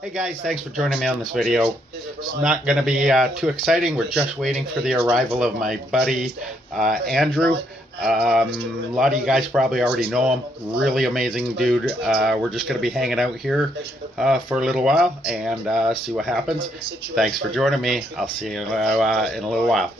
Hey guys, thanks for joining me on this video. It's not going to be too exciting. We're just waiting for the arrival of my buddy Andrew. A lot of you guys probably already know him. Really amazing dude. We're just going to be hanging out here for a little while and see what happens. Thanks for joining me. I'll see you in a little while.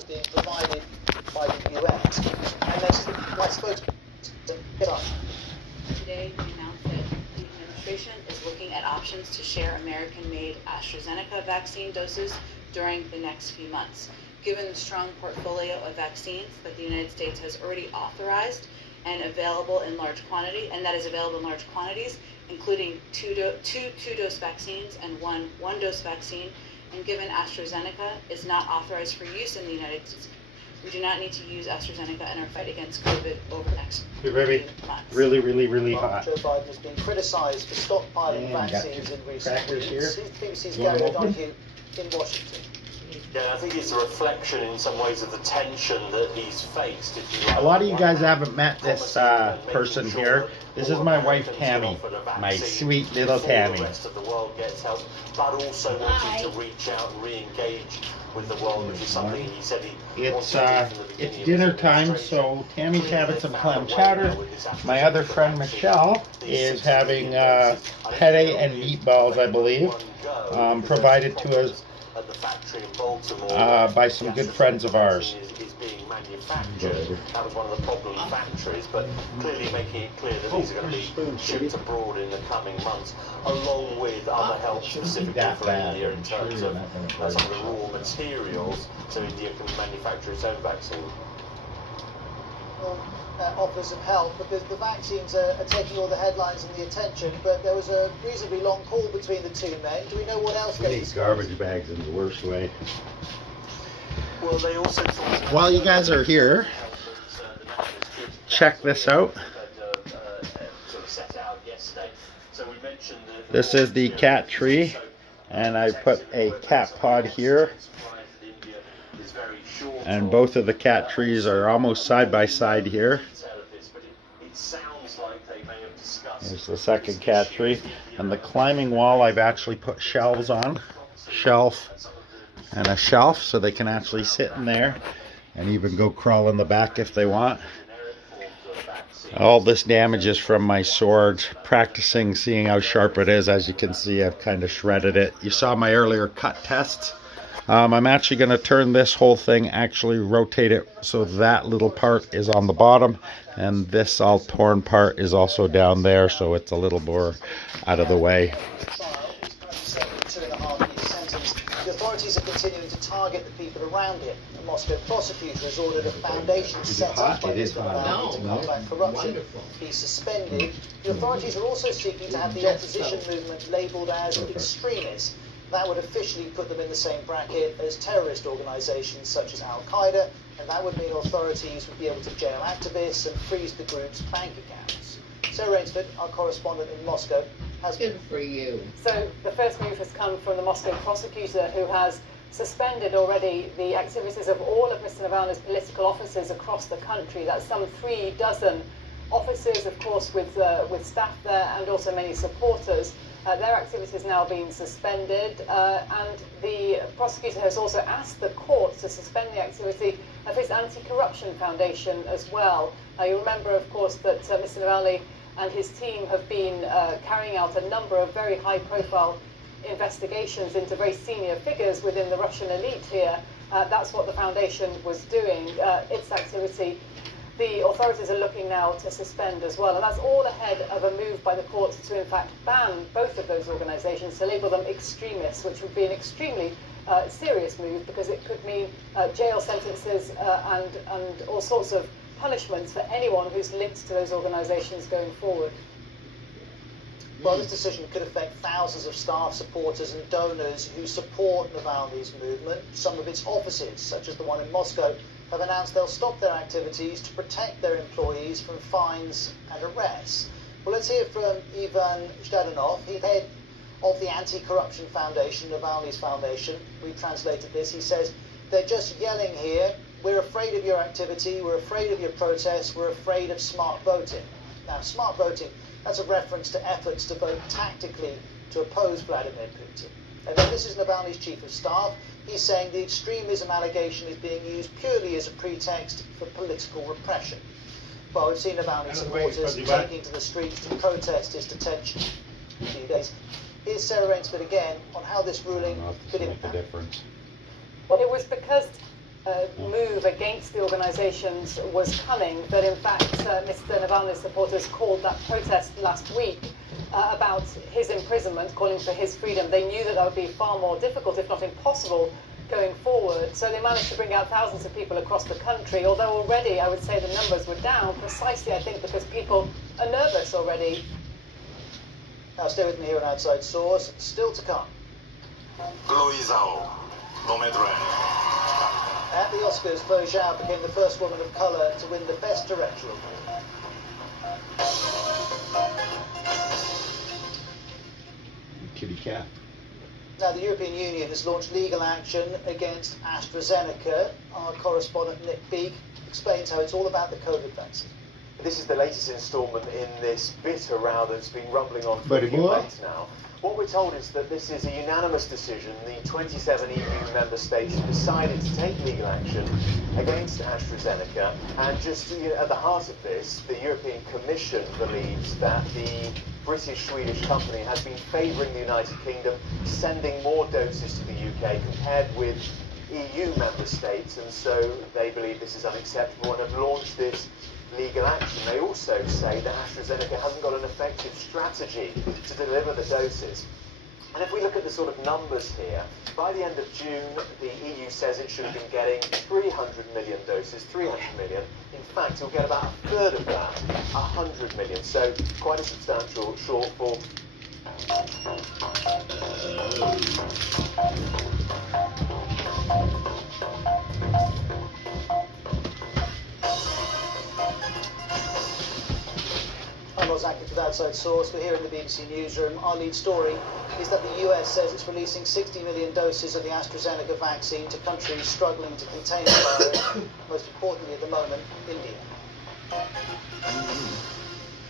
Today, we announced that the administration is looking at options to share American-made AstraZeneca vaccine doses during the next few months. Given the strong portfolio of vaccines that the United States has already authorized and available in large quantity, and that is available in large quantities, including two two-dose vaccines and one one-dose vaccine, and given AstraZeneca is not authorized for use in the United States, we do not need to use AstraZeneca in our fight against COVID over the next few months. Really hot. Joe Biden has been criticised for stockpiling vaccines in recent weeks. Here's BBC's Gary O'Donoghue in Washington. Yeah, I think it's a reflection in some ways of the tension that he's faced. A lot of you guys haven't met this person here. This is my wife Tammy, my sweet little Tammy. The rest of the world gets help, but also wanting to reach out and re-engage with the world, which is something he said he It's dinner time, so Tammy's having some clam chowder. My other friend Michelle is having penne and meatballs, I believe, provided to us at the factory in Baltimore by some good friends of ours. Is being manufactured. That was one of the problem factories, but clearly making it clear that these are going to be shipped abroad in the coming months, along with other help specifically for India in terms of some of the raw materials, so India can manufacture its own vaccine. Offers of help because the vaccines are taking all the headlines and the attention, but there was a reasonably long call between the two men. Do we know what else they discussed? Garbage bags in the worst way. Well, they also While you guys are here, check this out. This is the cat tree, and I put a cat pod here. And both of the cat trees are almost side by side here. There's the second cat tree. And the climbing wall I've actually put shelves on. Shelf and a shelf so they can actually sit in there and even go crawl in the back if they want. All this damage is from my sword, practicing, seeing how sharp it is. As you can see, I've kind of shredded it. You saw my earlier cut tests. I'm actually going to turn this whole thing, actually rotate it so that little part is on the bottom, and this all torn part is also down there, so it's a little more out of the way. The authorities are continuing to target the people around him. A Moscow prosecutor has ordered a foundation set up by Mr. Navalny to combat corruption be suspended. The authorities are also seeking to have the opposition movement labelled as extremists. That would officially put them in the same bracket as terrorist organisations such as Al-Qaeda, and that would mean authorities would be able to jail activists and freeze the group's bank accounts. Sarah Rainsford, our correspondent in Moscow, has... Good for you. So the first move has come from the Moscow prosecutor, who has suspended already the activities of all of Mr. Navalny's political officers across the country. That's some 3 dozen officers, of course, with staff there and also many supporters. Their activities now being suspended, and the prosecutor has also asked the court to suspend the activity of his anti-corruption foundation as well. You remember, of course, that Mr. Navalny and his team have been carrying out a number of very high-profile investigations into very senior figures within the Russian elite here. That's what the foundation was doing. Its activity, the authorities are looking now to suspend as well, and that's all ahead of a move by the courts to in fact ban both of those organisations, to label them extremists, which would be an extremely serious move, because it could mean jail sentences and all sorts of punishments for anyone who's linked to those organisations going forward. Well, this decision could affect thousands of staff, supporters and donors who support Navalny's movement. Some of its offices, such as the one in Moscow, have announced they'll stop their activities to protect their employees from fines and arrests. Well, let's hear from Ivan Zhdanov. He's head of the Anti-Corruption Foundation, Navalny's foundation. We translated this. He says, they're just yelling here, we're afraid of your activity, we're afraid of your protests, we're afraid of smart voting. Now, smart voting, that's a reference to efforts to vote tactically to oppose Vladimir Putin. And then this is Navalny's chief of staff. He's saying the extremism allegation is being used purely as a pretext for political repression. Well, we've seen Navalny supporters taking to the streets to protest his detention in a few days. Here's Sarah Rainsford again on how this ruling could impact. Well, it was because a move against the organisations was coming that, in fact, Mr. Navalny's supporters called that protest last week about his imprisonment, calling for his freedom. They knew that would be far more difficult, if not impossible, going forward. So they managed to bring out thousands of people across the country, although already I would say the numbers were down, precisely, I think, because people are nervous already. Now stay with me here on Outside Source. Still to come. At the Oscars, Chloe Zhao became the first woman of colour to win the Best Director award. Kitty cat. Now, the European Union has launched legal action against AstraZeneca. Our correspondent Nick Beak explains how it's all about the COVID vaccine. This is the latest instalment in this bitter row that's been rumbling on for a few months now. What we're told is that this is a unanimous decision. The 27 EU member states have decided to take legal action against AstraZeneca. And just at the heart of this, the European Commission believes that the British-Swedish company has been favouring the United Kingdom, sending more doses to the UK compared with EU member states. And so they believe this is unacceptable and have launched this legal action. They also say that AstraZeneca hasn't got an effective strategy to deliver the doses. And if we look at the sort of numbers here, by the end of June, the EU says it should have been getting 300 million doses, 300 million. In fact, it'll get about a third of that, 100 million. So quite a substantial shortfall. I'm Ross Atkins with Outside Source. We're here in the BBC Newsroom. Our lead story is that the US says it's releasing 60 million doses of the AstraZeneca vaccine to countries struggling to contain the virus, most importantly at the moment, India.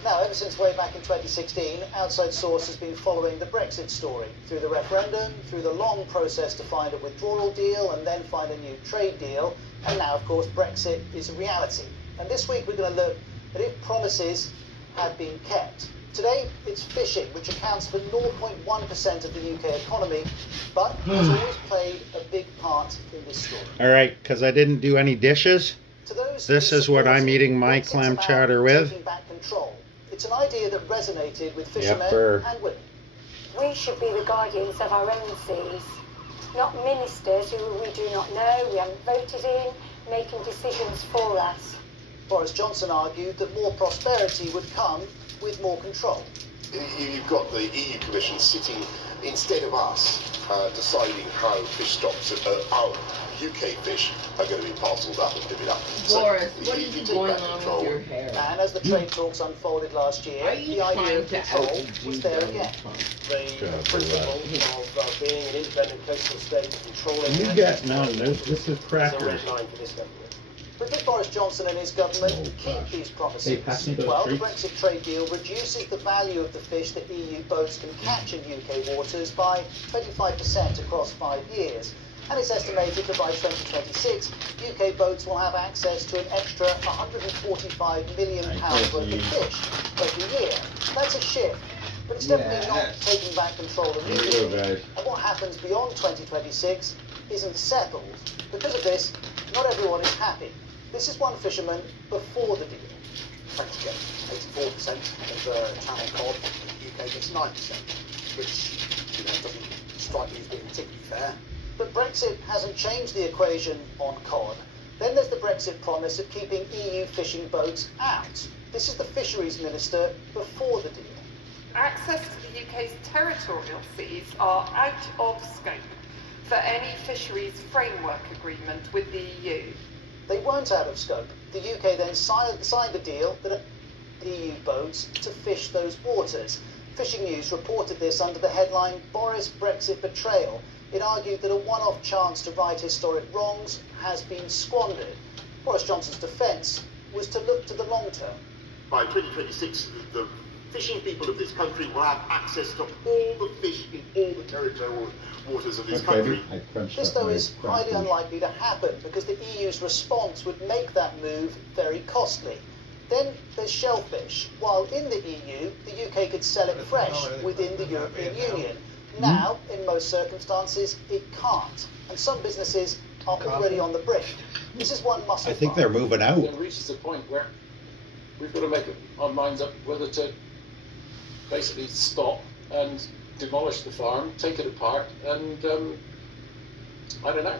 Now, ever since way back in 2016, Outside Source has been following the Brexit story, through the referendum, through the long process to find a withdrawal deal and then find a new trade deal, and now, of course, Brexit is a reality. And this week we're going to look at if promises have been kept. Today, it's fishing, which accounts for 0.1% of the UK economy, but has always played a big part in this story. All right, because I didn't do any dishes. To those This is what I'm eating my Brexit's clam about chowder with. taking back control. It's an idea that resonated with fishermen Yepper. and women. We should be the guardians of our own seas, not ministers who we do not know, we haven't voted in, making decisions for us. Boris Johnson argued that more prosperity would come with more control. You've got the EU Commission sitting, instead of us, deciding how fish stocks, our UK fish, are going to be parcelled up and divvied up. Boris, So, what is going on with your hair? And as the trade talks unfolded last year, Are you the idea of trying to control outdo was there Donald again. Trump? The principle of being an independent coastal state, controlling You get no. This is crackers. red line for this government. But did Boris Johnson and his government keep gosh. these Hey, promises? pass me those Well, the treats. Brexit trade deal reduces the value of the fish that EU boats can catch in UK waters by 25% across 5 years. And it's estimated that by 2026, UK boats will have access to an extra £145 million worth of fish every year. That's a shift, but it's definitely not taking back control immediately. guys. And what happens beyond 2026 isn't settled. Because of this, not everyone is happy. This is one fisherman before the deal. French get 84% of the channel cod, the UK gets 9%, which doesn't strike me as being particularly fair. But Brexit hasn't changed the equation on cod. Then there's the Brexit promise of keeping EU fishing boats out. This is the fisheries minister before the deal. Access to the UK's territorial seas are out of scope for any fisheries framework agreement with the EU. They weren't out of scope. The UK then signed a deal that EU boats to fish those waters. Fishing News reported this under the headline Boris Brexit Betrayal. It argued that a one-off chance to right historic wrongs has been squandered. Boris Johnson's defence was to look to the long term. By 2026, the fishing people of this country will have access to all the fish in all the territorial waters of this country. This, though, is highly unlikely to happen because the EU's response would make that move very costly. Then there's shellfish. While in the EU, the UK could sell it fresh within the European Union. Now, in most circumstances, it can't. And some businesses are already on the brink. This is one mussel I think they're moving out. It reaches a point where we've got to make our minds up whether to basically stop and demolish the farm, take it apart, and I don't know.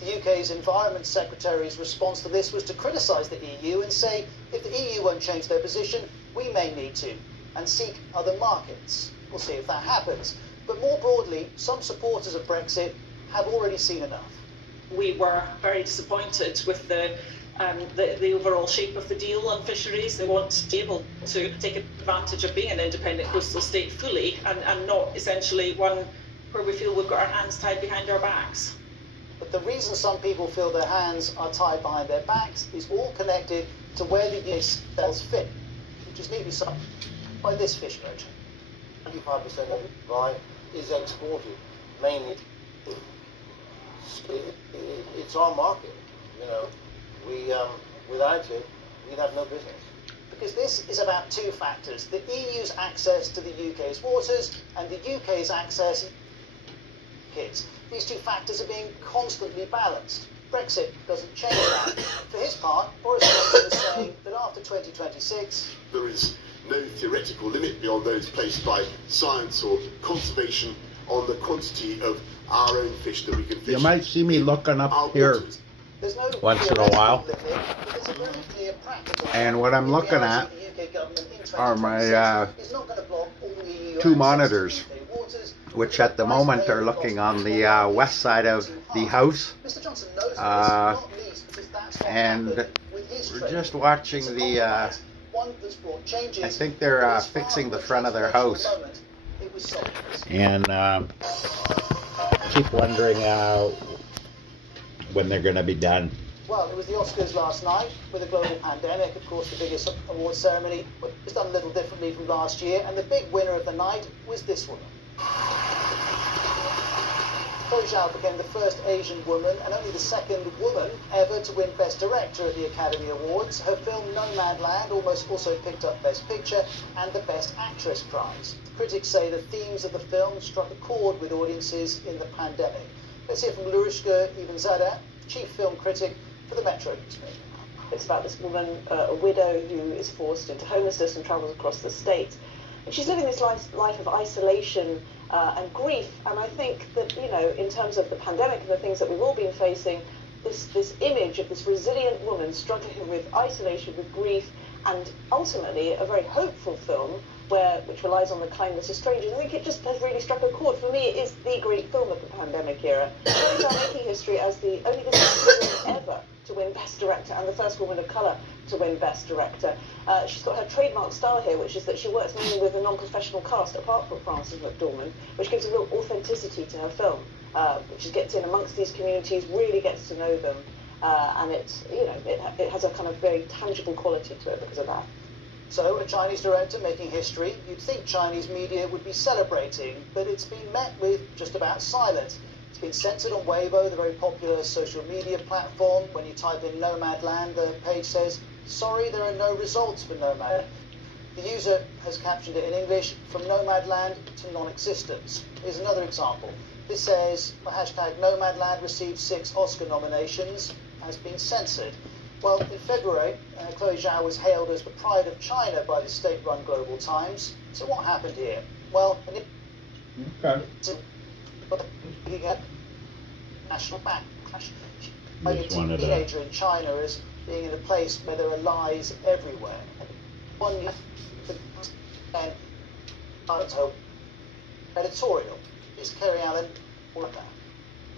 The UK's Environment Secretary's response to this was to criticise the EU and say, if the EU won't change their position, we may need to, and seek other markets. We'll see if that happens. But more broadly, some supporters of Brexit have already seen enough. We were very disappointed with the overall shape of the deal on fisheries. They want to be able to take advantage of being an independent coastal state fully and not essentially one where we feel we've got our hands tied behind our backs. But the reason some people feel their hands are tied behind their backs is all connected to where the UK sells fish, which is neatly summed by this fish merchant. 25% of rye is exported, mainly. It's our market, you know. Without it, we'd have no business. Because this is about two factors: the EU's access to the UK's waters and the UK's access to kids. These two factors are being constantly balanced. Brexit doesn't change that. For his part, Boris Johnson is saying that after 2026, there is no theoretical limit beyond those placed by science or conservation on the quantity of our own fish that we can fish. You might see me looking up here once in a while. And what I'm looking at are my 2 monitors, which at the moment are looking on the west side of the house. And we're just watching the, I think they're fixing the front of their house. And keep wondering when they're going to be done. Well, it was the Oscars last night with a global pandemic. Of course, the biggest award ceremony was done a little differently from last year, and the big winner of the night was this woman. Chloe Zhao became the first Asian woman and only the second woman ever to win Best Director at the Academy Awards. Her film Nomadland also picked up Best Picture and the Best Actress prize. Critics say the themes of the film struck a chord with audiences in the pandemic. Let's hear from Lurushka Ivanzada, chief film critic for the Metro newspaper. It's about this woman, a widow, who is forced into homelessness and travels across the state. And she's living this life of isolation and grief. And I think that, you know, in terms of the pandemic and the things that we've all been facing, this image of this resilient woman struggling with isolation, with grief, and ultimately a very hopeful film which relies on the kindness of strangers. I think it just has really struck a chord. For me, it is the great film of the pandemic era. She's now making history as the only woman ever to win Best Director and the first woman of colour to win Best Director. She's got her trademark style here, which is that she works mainly with a non-professional cast, apart from Frances McDormand, which gives a real authenticity to her film. Which gets in amongst these communities, really gets to know them, and it's, you know, it has a kind of very tangible quality to it because of that. So, a Chinese director making history, you'd think Chinese media would be celebrating, but it's been met with just about silence. It's been censored on Weibo, the very popular social media platform. When you type in Nomadland, the page says, sorry, there are no results for Nomad. The user has captioned it in English, from Nomadland to non-existence. Here's another example. This says, hashtag Nomadland received 6 Oscar nominations, has been censored. Well, in February, Chloe Zhao was hailed as the pride of China by the state-run Global Times. So what happened here? Well, national backlash. A teenager in China is being in a place where there are lies everywhere. Editorial. Is Kerry Allen all of that?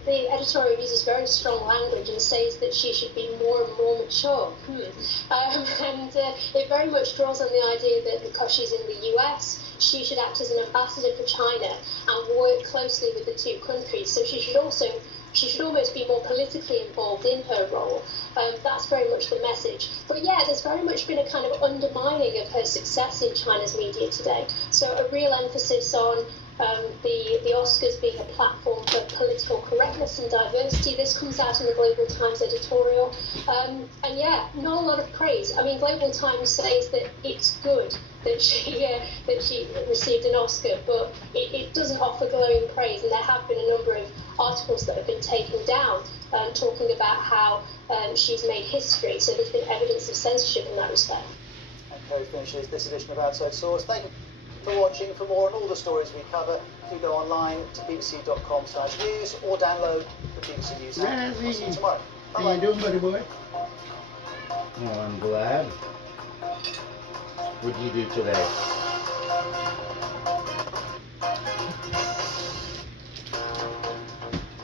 The editorial uses very strong language and says that she should be more and more mature. And it very much draws on the idea that because she's in the US, she should act as an ambassador for China and work closely with the two countries. So she should also she should almost be more politically involved in her role. That's very much the message. But yeah, there's very much been a kind of undermining of her success in China's media today. So a real emphasis on the Oscars being a platform for political correctness and diversity. This comes out in the Global Times editorial. And yeah, not a lot of praise. I mean, Global Times says that it's good that she received an Oscar, but it doesn't offer glowing praise. And there have been a number of articles that have been taken down talking about how she's made history. So there's been evidence of censorship in that respect. And Code finishes this edition of Outside Source. Thank you for watching. For more on all the stories we cover, do go online to bbc.com/news or download the BBC News app. I'll see you tomorrow. Bye-bye. How you doing, buddy boy? Oh, I'm glad. What did you do today?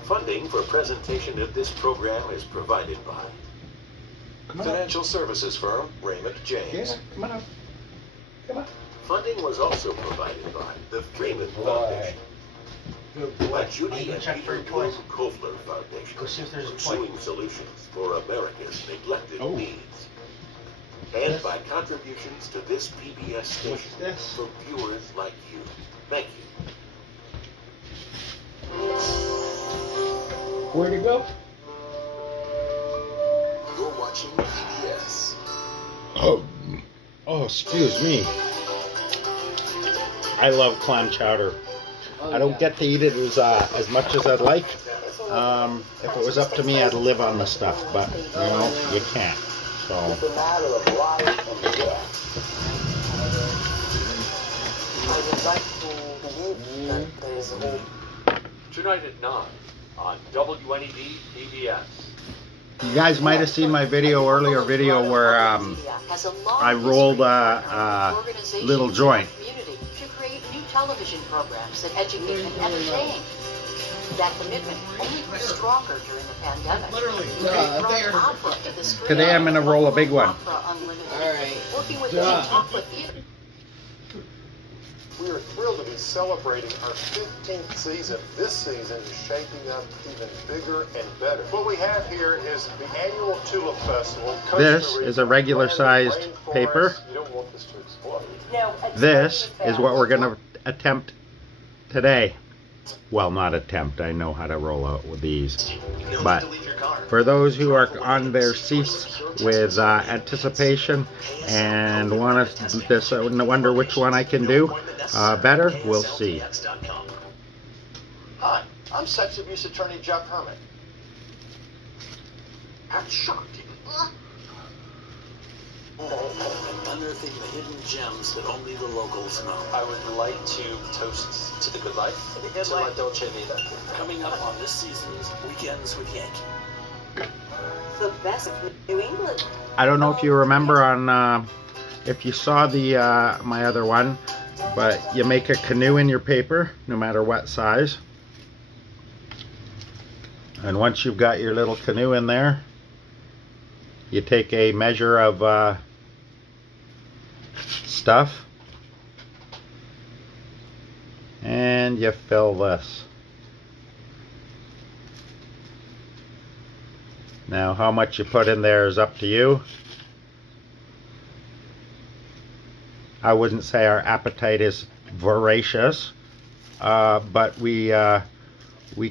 Funding for presentation of this program is provided by financial services firm Raymond James. Yeah, come on. Come on. Funding was also provided by the Freeman Foundation, by Judy and Peter Bloom Kofler Foundation, pursuing solutions for America's neglected needs, and by contributions to this PBS station from viewers like you. Thank you. Where'd it go? You're watching PBS. Oh, excuse me. I love clam chowder. I don't get to eat it as much as I'd like. If it was up to me, I'd live on the stuff, but you know, you can't. So. It's a matter of life and death. I would like to believe that there is a hope. Tonight at 9 on WNED PBS. You guys might have seen my earlier video where I rolled a little joint. To create new television programs that educate and entertain. That commitment only grew stronger during the pandemic. Literally. Conflict at the screen. Today I'm going to roll a big one. Alright. Working with the Theater. We are thrilled to be celebrating our 15th season. This season is shaping up even bigger and better. What we have here is the annual Tulip Festival. This is a regular sized paper. You don't want this to explode. This is what we're going to attempt today. Well, not attempt. I know how to roll out with these. But for those who are on their seats with anticipation and want to wonder which one I can do better, we'll see. Hi, I'm sex abuse attorney Jeff Herman. I'm shocked. Unearthing the hidden gems that only the locals know. I would like to toast to the good life. To La Dolce Vita. Coming up on this season's Weekends with Yankee. The best of New England. I don't know if you remember on, if you saw the my other one, but you make a canoe in your paper, no matter what size. And once you've got your little canoe in there, you take a measure of stuff and you fill this. Now how much you put in there is up to you. I wouldn't say our appetite is voracious, but we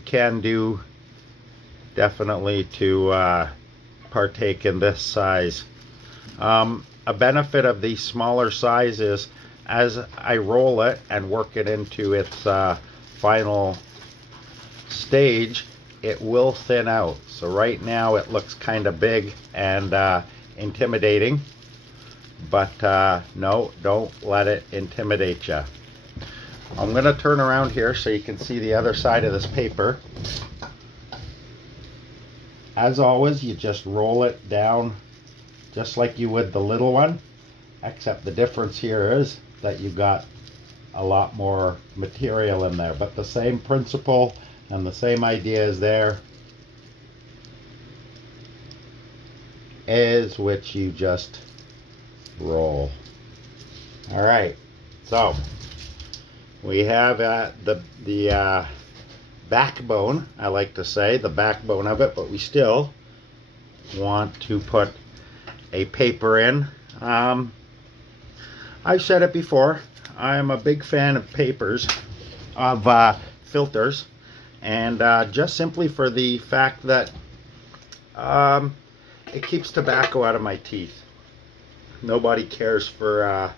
can do definitely to partake in this size. A benefit of these smaller sizes, as I roll it and work it into its final stage, it will thin out. So right now it looks kind of big and intimidating, but no, don't let it intimidate you. I'm going to turn around here so you can see the other side of this paper. As always, you just roll it down just like you would the little one, except the difference here is that you've got a lot more material in there, but the same principle and the same idea is there, is which you just roll. Alright, so we have the backbone, I like to say, the backbone of it, but we still want to put a paper in. I've said it before, I am a big fan of papers, of filters, and just simply for the fact that it keeps tobacco out of my teeth. Nobody cares for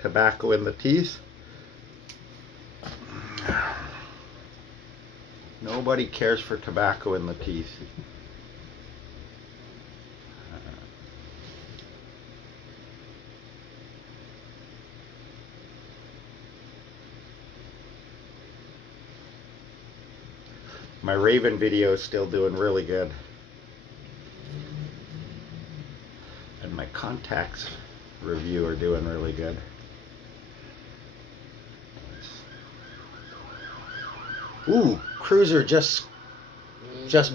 tobacco in the teeth. Nobody cares for tobacco in the teeth. My Raven video is still doing really good. And my contacts review are doing really good. Ooh, cruiser just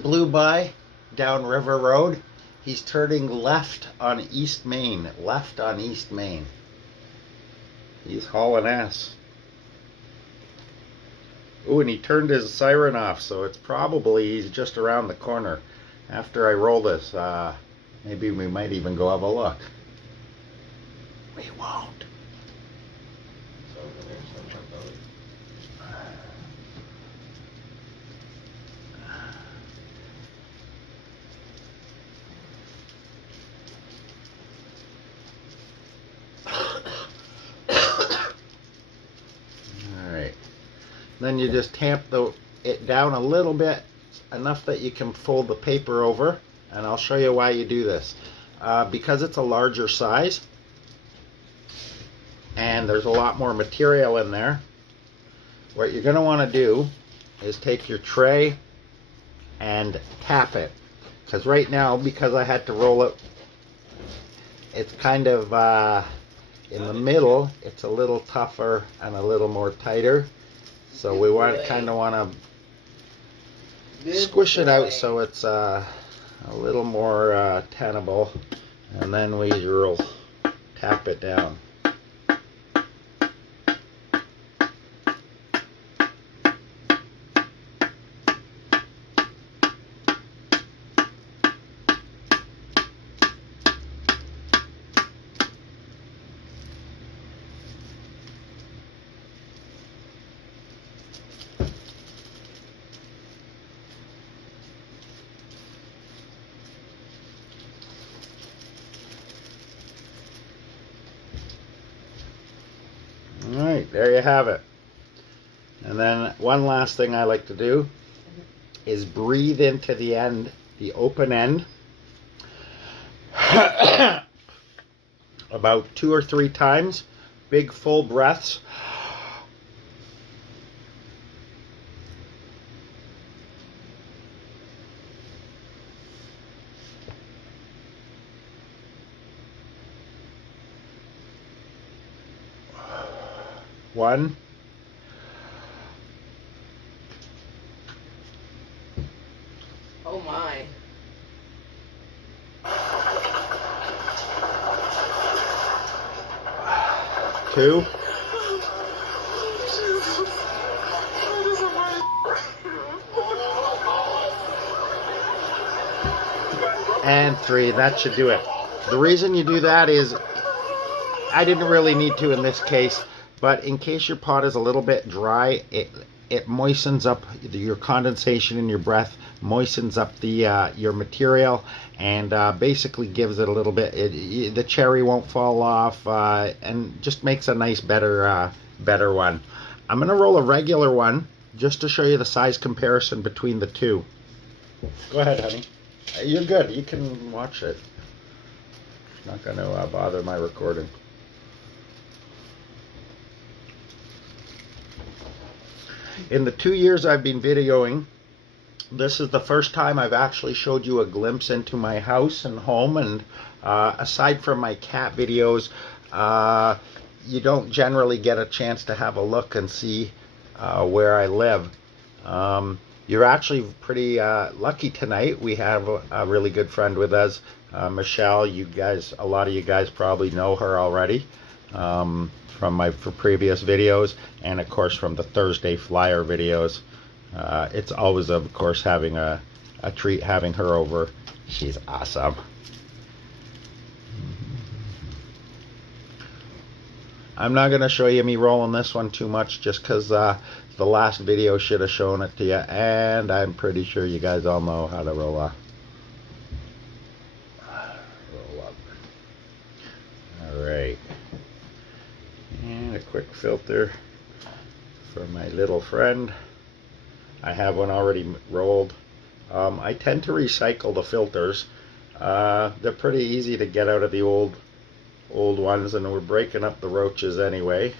blew by down River Road. He's turning left on East Main. Left on East Main. He's hauling ass. Ooh, and he turned his siren off, so it's probably he's just around the corner. After I roll this, maybe we might even go have a look. We won't. Then you just tamp it down a little bit, enough that you can fold the paper over, and I'll show you why you do this. Because it's a larger size, and there's a lot more material in there, what you're going to want to do is take your tray and tap it. Because right now, because I had to roll it, it's kind of in the middle, it's a little tougher and a little more tighter. So we kind of want to squish it out so it's a little more tenable, and then we will tap it down. Alright, there you have it. And then one last thing I like to do is breathe into the end, the open end, about 2 or 3 times, big full breaths. One. Oh my. Two. And 3. That should do it. The reason you do that is, I didn't really need to in this case, but in case your pot is a little bit dry, it moistens up your condensation in your breath, moistens up the your material, and basically gives it a little bit. The cherry won't fall off, and just makes a nice, better one. I'm gonna roll a regular one just to show you the size comparison between the two. Go ahead, honey. You're good. You can watch it. It's not gonna bother my recording. In the 2 years I've been videoing, this is the first time I've actually showed you a glimpse into my house and home, and aside from my cat videos, you don't generally get a chance to have a look and see where I live. You're actually pretty lucky tonight. We have a really good friend with us, Michelle. You guys, a lot of you guys probably know her already. From my previous videos, and of course from the Thursday Flyer videos. It's always, of course, having a treat having her over. She's awesome. I'm not going to show you me rolling this one too much just because the last video should have shown it to you, and I'm pretty sure you guys all know how to roll up. Alright. And a quick filter for my little friend. I have one already rolled. I tend to recycle the filters. They're pretty easy to get out of the old ones, and we're breaking up the roaches anyway.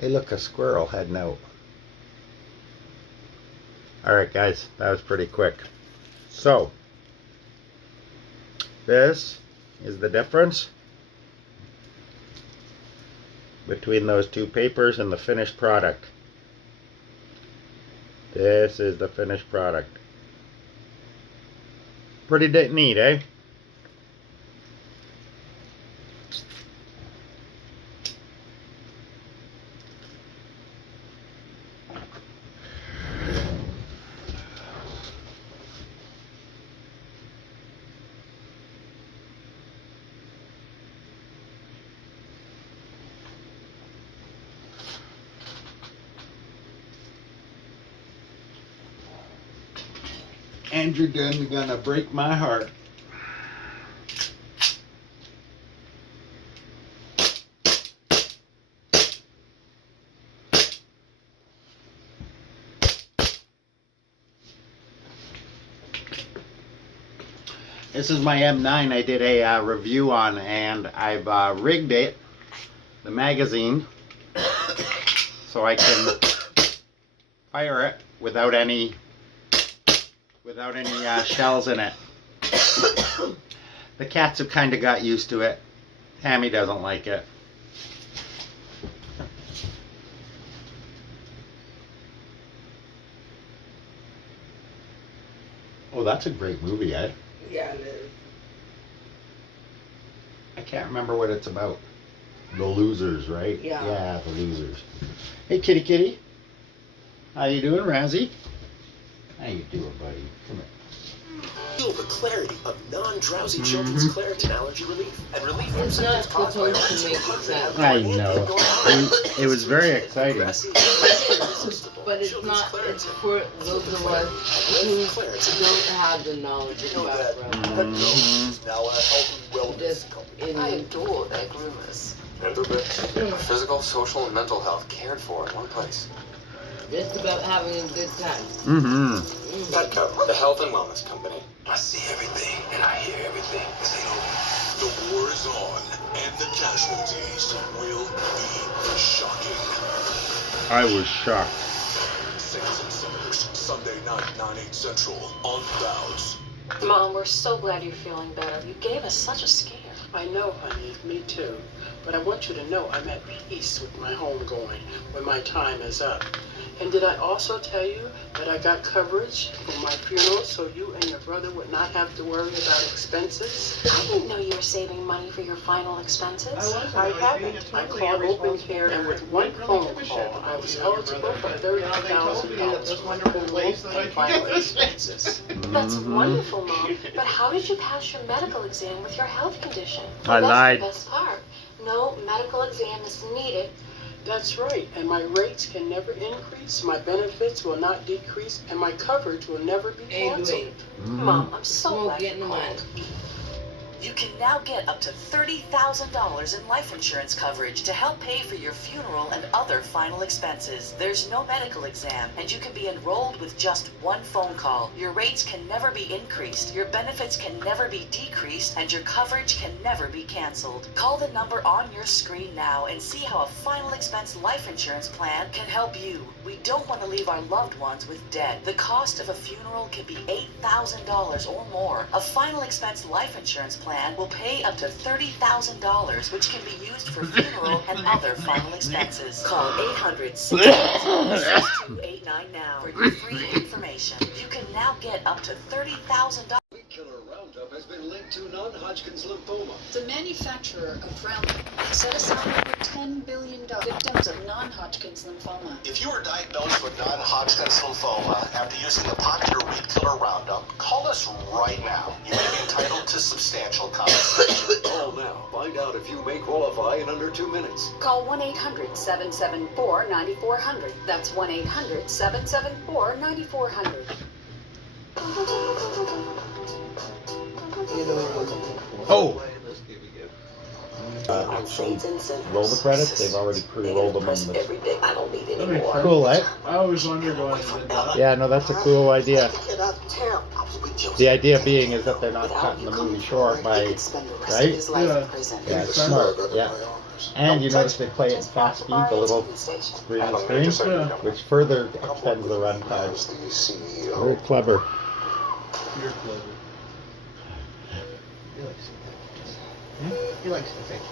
Hey, look, a squirrel heading out. Alright guys, that was pretty quick. So, this is the difference between those two papers and the finished product. This is the finished product. Pretty neat, eh? Andrew Dunn gonna break my heart. This is my M9 I did a review on, and I've rigged it, the magazine, so I can fire it without any shells in it. The cats have kind of got used to it. Tammy doesn't like it. Oh, that's a great movie, eh? Yeah, it is. I can't remember what it's about. The Losers, right? Yeah. Yeah, The Losers. Hey, kitty kitty. How you doing, Razzie? How you doing, buddy? Come here. Feel the clarity of non-drowsy children's Claritin allergy relief and relief from It's not symptoms caused by supposed to make sense. I know. It was very exciting. But it's not, it's for those of us who don't have the knowledge about it. Now a health and wellness company. I adore their groomers. And the best. Physical, social, and mental health cared for in one place. Just about having a good time. Petco, the health and wellness company. I see everything and I hear everything. The war is on, and the casualties will be shocking. I was shocked. Saints and Sinners, Sunday night, 9/8 Central, on Bounce. Mom, we're so glad you're feeling better. You gave us such a scare. I know, honey. Me too. But I want you to know I'm at peace with my homegoing when my time is up. And did I also tell you that I got coverage for my funeral so you and your brother would not have to worry about expenses? I didn't know you were saving money for your final expenses. I haven't. I called Open Care, and with one phone call, I was eligible for $30,000 funeral and final expenses. That's wonderful, Mom. But how did you pass your medical exam with your health condition? I lied. That's the best part. No medical exam is needed. That's right, and my rates can never increase, my benefits will not decrease, and my coverage will never be canceled. Mom, I'm so glad getting you called. You can now get up to $30,000 in life insurance coverage to help pay for your funeral and other final expenses. There's no medical exam, and you can be enrolled with just one phone call. Your rates can never be increased, your benefits can never be decreased, and your coverage can never be canceled. Call the number on your screen now and see how a final expense life insurance plan can help you. We don't want to leave our loved ones with debt. The cost of a funeral can be $8,000 or more. A final expense life insurance plan will pay up to $30,000, which can be used for funeral and other final expenses. Call 800-680-6289 now for your free information. You can now get up to $30,000. Killer Roundup has been linked to non-Hodgkin's lymphoma. The manufacturer of Roundup set aside over $10 billion victims of non-Hodgkin's lymphoma. If you are diagnosed with non-Hodgkin's lymphoma after using the popular weed killer Roundup, call us right now. You may be entitled to substantial compensation. Call now. Find out if you may qualify in under 2 minutes. Call 1-800-774-9400. That's 1-800-774-9400. Oh! Roll the credits. They've already pre-rolled them on this. I don't need any more. Cool, eh? I always wondered why they did that. Yeah, no, that's a cool idea. The idea being is that they're not cutting the movie short by, right? Yeah. Yeah, it's smart. Yeah. And you notice they play it in fast speed, the little screen on screen, which further extends the runtime. Very clever. You're clever. He likes to think.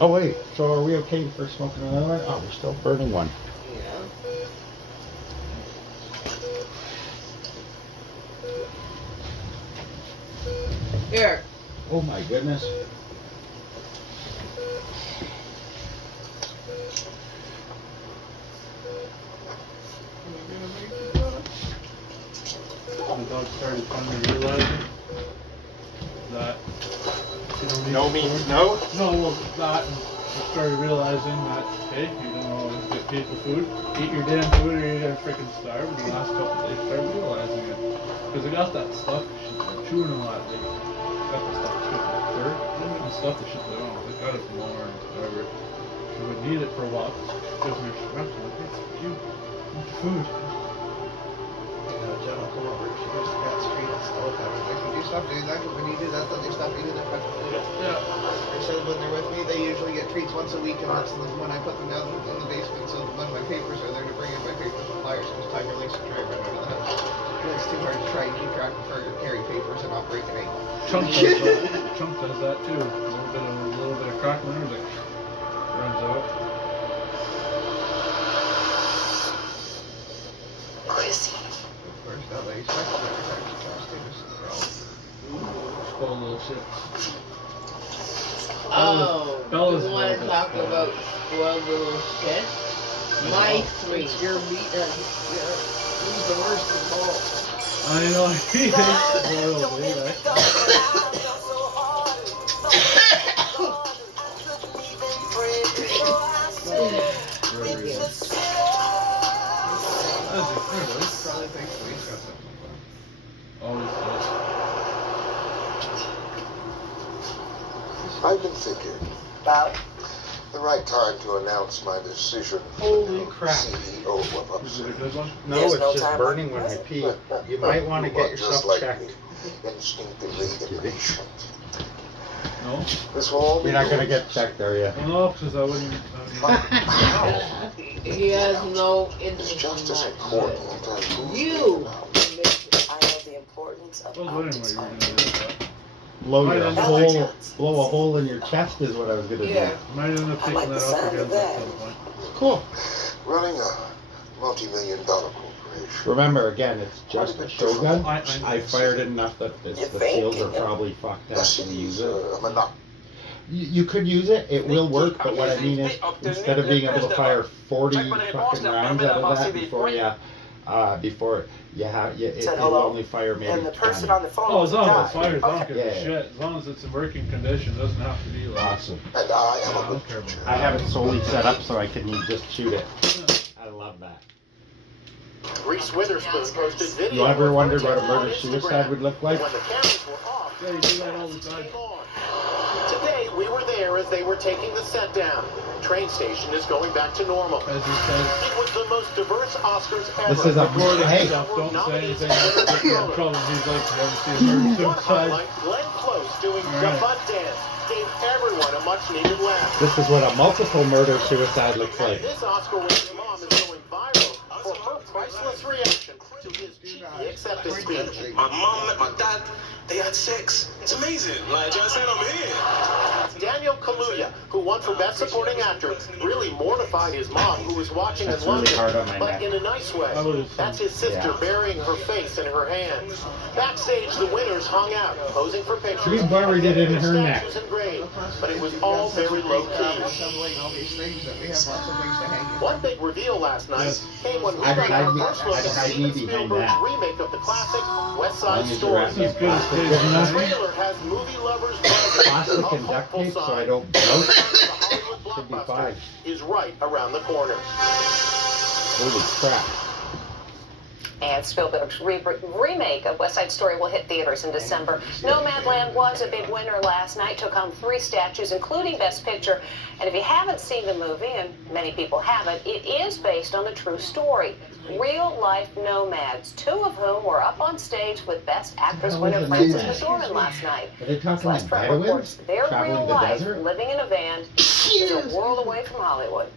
Oh wait, so are we okay for smoking another one? Oh, we're still burning one. Here. Oh my goodness. The dog started finally realizing that you don't need No means no? No, well, that and I started realizing that, hey, you don't always get paid for food. Eat your damn food or you're gonna freaking starve. And the last couple of days started realizing it. Because they got that stuff, chewing a lot. They got the stuff chewing up there. And stuff that shit they don't know. They got it from Walmart or whatever. So we need it for a while. Gives me strength. Like, hey, you eat your food. Jen will come over. She goes to that street and stuff. Like, you stop doing that because when you do that, then they stop eating their fucking food. Yeah. They said when they're with me, they usually get treats once a week, and that's when I put them down in the basement. So when my papers are there to bring in my papers and flyers, each time you're laced to try and run out of the house. It's too hard to try and keep track of or carry papers and not break an ankle. Chunk does that. Chunk does that too. A little bit of crackling, like runs out. Chrissy. First out, they expect that every time she comes to us. Spoil little shit. Oh, Bella's you want to talk about spoiled little shit? My three. Your meat, who's the worst of all? I know, he hates spoiled, dude. Probably thinks we got something. Always does. I've been thinking About the right time to announce my decision. Holy crap. CEO of Is it a Upstate. good one? No, There's it's no just time burning like when I pee. You might want to You are get just yourself like checked. me, instinctively impatient. No? This will all be You're not going to yours. get checked, are you? Well, no, because I wouldn't. He has no It's interest just as in important that. as who's You. I know the importance of I was wondering what you were going to do with that. Blow Might your end up- hole, blow a hole in your chest is what I was going to Yeah. do. Might end up I picking like the that up sound again of at that. some point. Cool. running a multi-million-dollar corporation. Remember, again, it's just a Shogun. I I fired it enough that the seals are probably fucked up to use it. You could use it, it will work, but what I mean is, instead of being able to fire 40 fucking rounds out of that before you have, it will only fire maybe And the 10. person on the phone. Oh, as long as died. it fires, I don't give Yeah. a shit. As long as it's in working condition, it doesn't have to be like. Awesome. And I am I a don't care about I have it solely set up so I can just shoot it. I love that. Reese Witherspoon posted video. You ever of wondered her what a taking on murder-suicide Instagram. would look like? When the cameras were off, Yeah, you do that all the time. today we were there as they were taking the set down. Train station is going back to normal. As he says, It was the most diverse Oscars ever. This is a recording hey. stuff, don't say anything that gets you in trouble. He's like, you ever see a murder One suicide? highlight, Glenn Close doing the Alright. butt dance gave everyone a much-needed laugh. This is what a multiple murder-suicide looks like. This Oscar-winning mom is going viral for her priceless reaction to his cheeky acceptance speech. My mom met my dad. They had sex. It's amazing. Like, do you understand? I'm here. Daniel Kaluuya, who won for Best Supporting Actor, really mortified his mom, who was watching That's in London, really hard on my but neck. in a nice way. That's his sister burying her face in her hands. Backstage, the winners hung out, posing for pictures. She buried it in her neck. Statues engraved, but it was all very low-key. Assembling all these things that we have lots of things to hang in. One big reveal last night came when we I'd got our hide me- first look I'd at hide me Steven behind Spielberg's that. remake of the classic West Side Long as Story. you're at The as good as his movie. trailer has movie lovers Plastic and duct tape so I don't bloat. Should be fine. is right around the corner. Holy crap. And Spielberg's remake of West Side Story will hit theaters in December. Nomadland was a big winner last night, took home 3 statues, including Best Picture. And if you haven't seen the movie, and many people haven't, it is based on a true story. Real-life nomads, 2 of whom were up on stage with Best Actress winner a Frances nomad? McDormand last night. Are they talking Celeste like Prep Bedouins? reports their Traveling real the life, desert? living in a van, is a world away from Hollywood.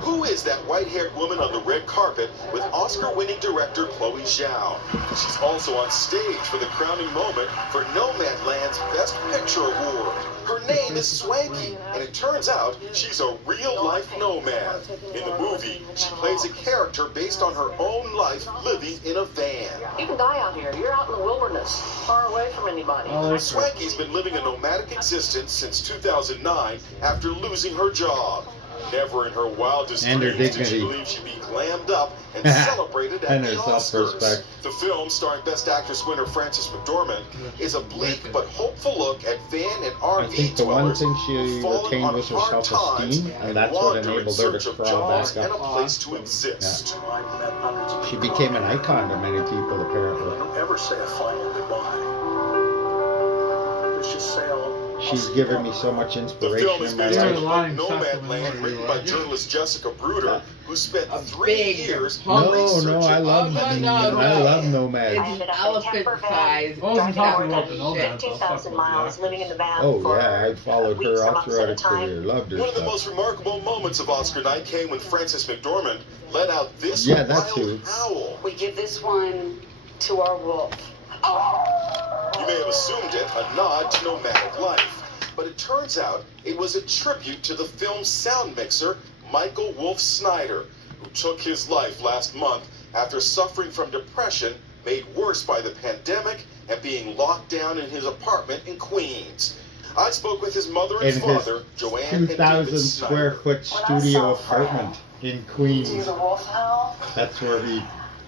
Who is that white-haired woman on the red carpet with Oscar-winning director Chloe Zhao? She's also on stage for the crowning moment for Nomadland's Best Picture Award. Her name is Swanky, and it turns out she's a real-life nomad. In the movie, she plays a character based on her own life living in a van. You can die out here. You're out in the wilderness, far away from anybody. Swanky's been living a nomadic existence since 2009 after losing her job. Never in her wildest And her dreams did she dignity. believe she'd be glammed up and celebrated at And the her Oscars. self-respect. The film, starring Best Actress winner Frances McDormand, is a bleak but hopeful look at van and I RV think the one dwellers thing she who've fallen retained on was her hard times self-esteem, and that's what wander in enabled her search to of crawl jobs back and a up. place to exist. She became an icon to many people, apparently. Don't ever say a final goodbye. Let's just say She's given me so much The inspiration film is in my based on the life. book Nomadland, written by journalist Jessica Bruder, who spent 3 years No, researching I love I love Nomads. I ended up in a camper van, wasn't driving talking more about the than nomads, I was 2,000 miles, living in the van Oh for yeah, I followed weeks her or all months throughout at her a time. career. Loved her One of the stuff. most remarkable moments of Oscar night came when Frances McDormand let out this Yeah, that's wild who. howl. We give this one to our wolf. You may have assumed it a nod to nomadic life, but it turns out it was a tribute to the film's sound mixer, Michael Wolf Snyder, who took his life last month after suffering from depression made worse by the pandemic and being locked down in his apartment in Queens. I spoke with his mother and In father, his Joanne and 2,000 David square Snyder. foot studio apartment in Queens. Do the wolf howl. That's where he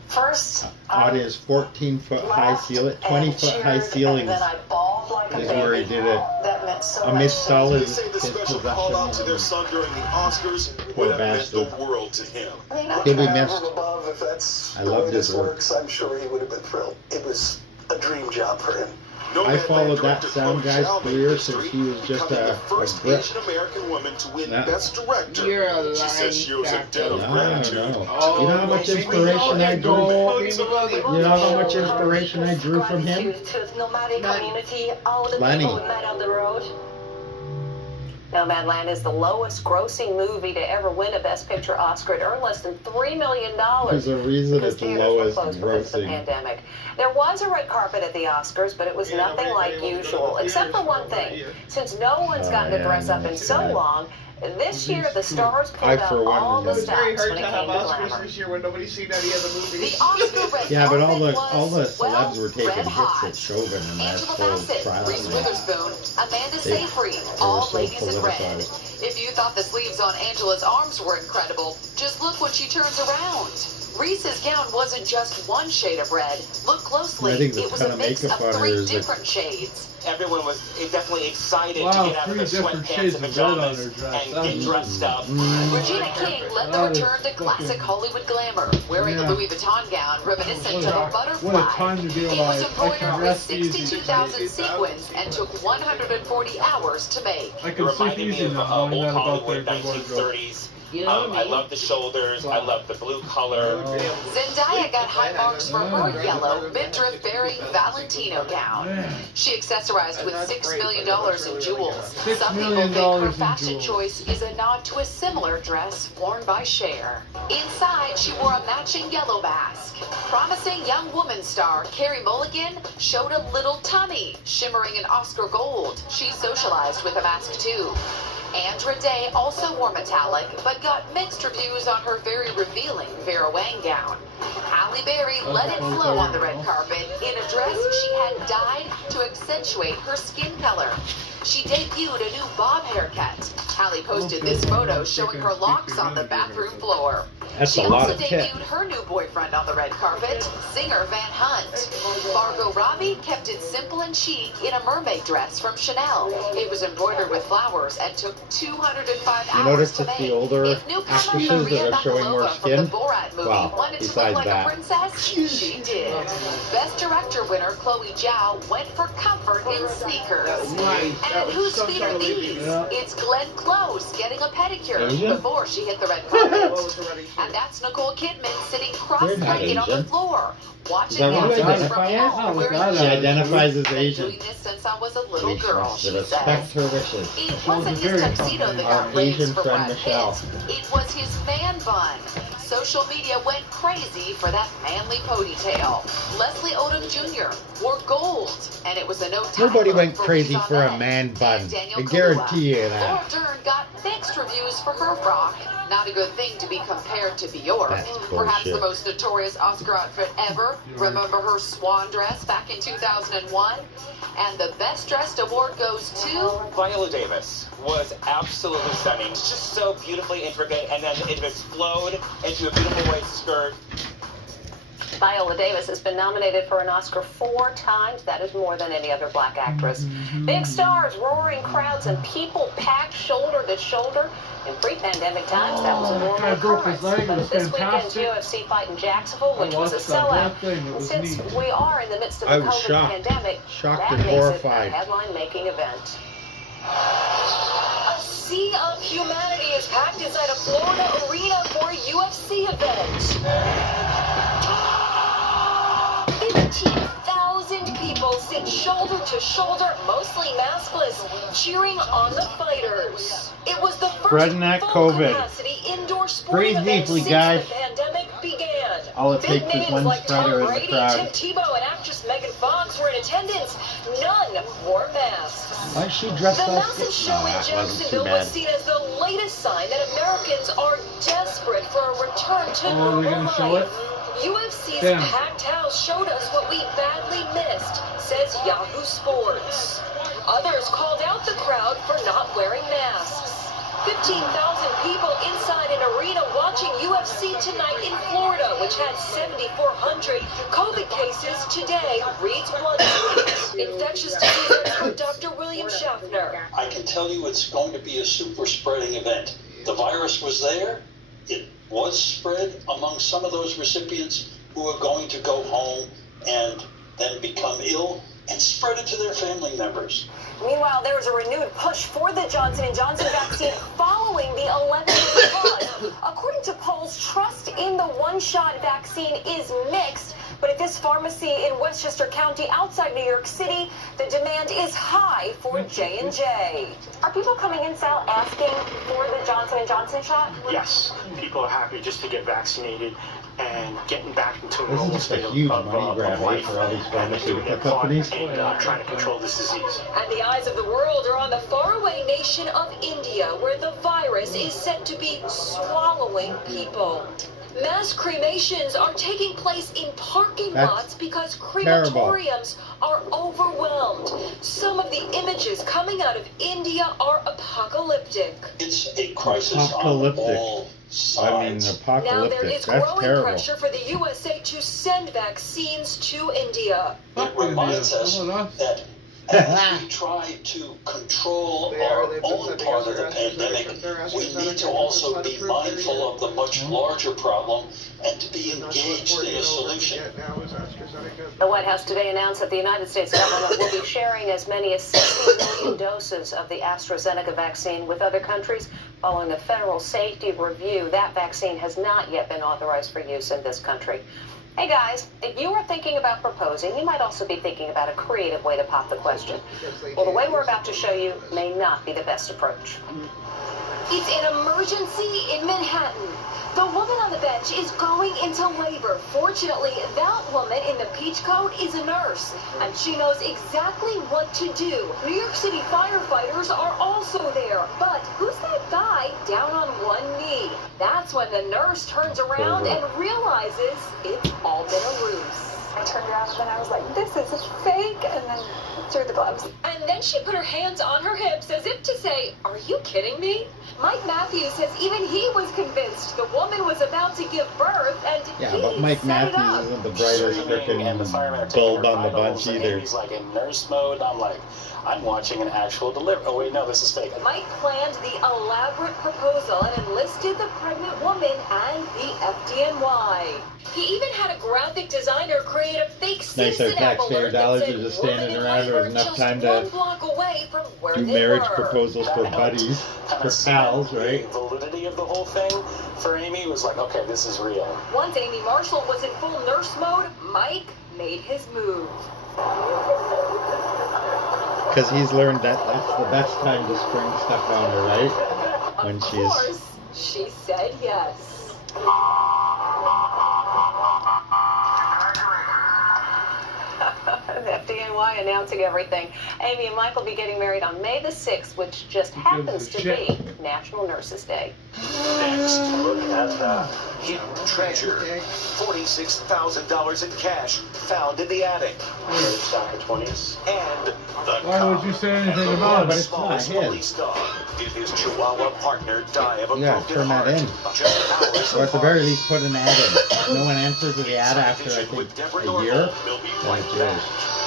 First, on his 14-foot high ceiling, 20-foot high ceilings and then I bawled like a is where he baby. did it. That meant so much Amidst to all me. They his say the special call out to their son during the Oscars Poor would have meant the bastard. world to him. He'll be missed. above, if that's I the loved way his this work. works, I'm sure he would have been thrilled. It was a dream job for him. I followed that sound guy's career since he was just a brick. Asian American woman to win Yeah. Best Director. You're a She says she owes a debt of No, gratitude. no. You know how much inspiration I drew? You know how much inspiration I drew from him? To the nomadic community, all the Lenny. people we met on the road. Nomadland is the lowest grossing movie to ever win a Best Picture Oscar. It earned less than $3 million. There's a reason because it's the theaters were lowest closed because of the grossing. pandemic. There was a red carpet at the Oscars, but it was nothing like usual, except for one thing. Since no one's gotten to dress up in so long, this year the stars pulled out all the It was very stops hard when to it have came to Oscars glamour. this year when nobody's seen any of the movies. The Oscar red Yeah, but all the carpet celebs was, were taking red hits hot. at Chauvin and that Angela whole Bassett, trial. Reese Witherspoon, Amanda They- Seyfried, they all were so ladies in red. politicized. If you thought the sleeves on Angela's arms were incredible, just look when she turns around. Reese's gown wasn't just one shade of red. Look closely, I think the it was ton a of mix makeup of on her 3 is a- different shades. Everyone was definitely excited Wow, to get out of 3 their different sweatpants shades and of red on pajamas her dress. and That get was- dressed up. Regina King led the That is return to classic fucking- Hollywood glamour, wearing Yeah. a Louis Vuitton gown reminiscent What of a- a butterfly. what a time to be It was alive. I embroidered can with rest easy. 62,000 sequins and took 140 hours to make. I It can sleep reminded me easy of now knowing old that about their Hollywood good wardrobe. 1930s. You know what I I mean? love the shoulders. I love the blue color. Zendaya got high marks for her yellow midriff berry Valentino gown. She accessorized with $6 million in jewels. Some people think her fashion choice is a nod to a similar dress worn by Cher. Inside, she wore a matching yellow mask. Promising young woman star Carey Mulligan showed a little tummy, shimmering in Oscar gold. She socialized with a mask too. Andra Day also wore metallic, but got mixed reviews on her very revealing Vera Wang gown. Halle Berry let it flow on the red carpet in a dress she had dyed to accentuate her skin color. She debuted a new bob haircut. Halle posted this photo showing her locks on the bathroom floor. That's She a lot also of tip. debuted her new boyfriend on the red carpet, singer Van Hunt. Margot Robbie kept it simple and chic in a mermaid dress from Chanel. It was embroidered with flowers and took 205 You hours notice to it's make. the older If newcomer actresses Maria that are showing more Bakalova from skin? the Borat movie Wow, wanted to look besides like that. a princess, she did. Best director winner Chloe Zhao went for comfort in sneakers. And whose feet are these? It's Glenn Close getting a pedicure Asian? before she hit the red carpet. And that's Nicole Kidman sitting cross-legged on the Asian. floor, Is watching that what you Netflix identify from as? home, She wearing identifies as Been Asian. doing this since I was a little We girl, must she respect says. her wishes. It wasn't his tuxedo that Our got ratings Asian for friend Brad Michelle. Pitt. It was his man bun. Social media went crazy for that manly ponytail. Leslie Odom Jr. wore gold, and it was a no time Nobody look went for crazy Riz for a Ahmed. man bun. Daniel I Kaluuya. guarantee you Laura that. Dern got mixed reviews for her frock. Not a good thing to be compared to Bjork. That's Perhaps the bullshit. most notorious Oscar outfit ever. Remember her swan dress back in 2001? And the best dressed award goes to Viola Davis was absolutely stunning. It's just so beautifully intricate, and then it just flowed into a beautiful white skirt. Viola Davis has been nominated for an Oscar 4 times. That is more than any other black actress. Big stars, roaring crowds, and people packed shoulder to shoulder. In pre-pandemic times, that was a normal occurrence. But this weekend's UFC fight in Jacksonville, which was a sellout, since we are in the midst of I the was COVID shocked. pandemic, Shocked that and makes horrified. it a headline-making event. A sea of humanity is packed inside a Florida arena for a UFC event. 15,000 people sit shoulder to shoulder, mostly maskless, cheering on the fighters. It was the first Redneck full COVID. capacity indoor sporting Breathe event deeply, since guys. the pandemic began. All it Big takes is names one like spreader Tom in the Brady, crowd. Tim Tebow, and actress Megan Fox were in attendance. None wore masks. Why is she dressed The all massive skin? show No, in that wasn't too Jacksonville was bad. seen as the latest sign that Americans are desperate for a return to Oh, normal they're gonna show life. it? UFC's Damn. packed house showed us what we badly missed, says Yahoo Sports. Others called out the crowd for not wearing masks. 15,000 people inside an arena watching UFC tonight in Florida, which had 7,400 COVID cases today, reads Blood Street. Infectious disease expert Dr. William Schaffner. I can tell you it's going to be a super spreading event. The virus was there. It was spread among some of those recipients who are going to go home and then become ill and spread it to their family members. Meanwhile, there is a renewed push for the Johnson & Johnson vaccine following the 11th pause. According to polls, trust in the one-shot vaccine is mixed. But at this pharmacy in Westchester County outside New York City, the demand is high for J&J. Are people coming in, Sal, asking for the Johnson & Johnson shot? Yes, people are happy just to get vaccinated and getting back into a This normal is just state a huge of money grab life for all these and doing pharmaceutical their part companies. in trying to control this disease. And the eyes of the world are on the faraway nation of India, where the virus is said to be swallowing people. Mass cremations are taking place in parking That's lots because terrible. crematoriums are overwhelmed. Some of the images coming out of India are apocalyptic. It's a crisis on Apocalyptic. all I mean, sides. Now there apocalyptic. is That's growing terrible. pressure for the USA to send vaccines to India. It reminds us that As we try to control our own part of the pandemic, we need to also be mindful of the much larger problem and to be engaged in a solution. The White House today announced that the United States government will be sharing as many as 60 million doses of the AstraZeneca vaccine with other countries following a federal safety review. That vaccine has not yet been authorized for use in this country. Hey guys, if you are thinking about proposing, you might also be thinking about a creative way to pop the question. Well, the way we're about to show you may not be the best approach. It's an emergency in Manhattan. The woman on the bench is going into labor. Fortunately, that woman in the peach coat is a nurse, and she knows exactly what to do. New York City firefighters are also there. But who's that guy down on one knee? That's when the nurse turns around and realizes it's all been a ruse. I turned around and I was like, this is fake, and then threw the gloves. And then she put her hands on her hips as if to say, are you kidding me? Mike Matthews says even he was convinced the woman was about to give birth, and yeah, but Mike Matthews isn't the brightest freaking bulb on the bunch either. He's like in nurse mode. I'm like, I'm watching an actual delivery. Oh wait, no, this is fake. Mike planned the elaborate proposal and enlisted the pregnant woman and the FDNY. He even had a graphic designer create a fake citizen taxpayer dollars are just standing around. There was enough time to do marriage proposals for buddies, for pals, right? The validity of the whole thing for Amy was like, okay, this is real. Once Amy Marshall was in full nurse mode, Mike made his move. Because he's learned that that's the best time to spring stuff on her, right? When of course, she said yes. The FDNY announcing everything. Amy and Mike will be getting married on May the 6th, which just happens to be National Nurses Day. Next, look at the hidden treasure. $46,000 in cash found in the attic. Stack of 20s. And the Why would you say anything about it? smallest police dog. Did his Chihuahua partner die of a broken turn that heart? in. Just hours Or at the very least, put an ad in. If no one answers to the ad after, I think, a year, then it's yours.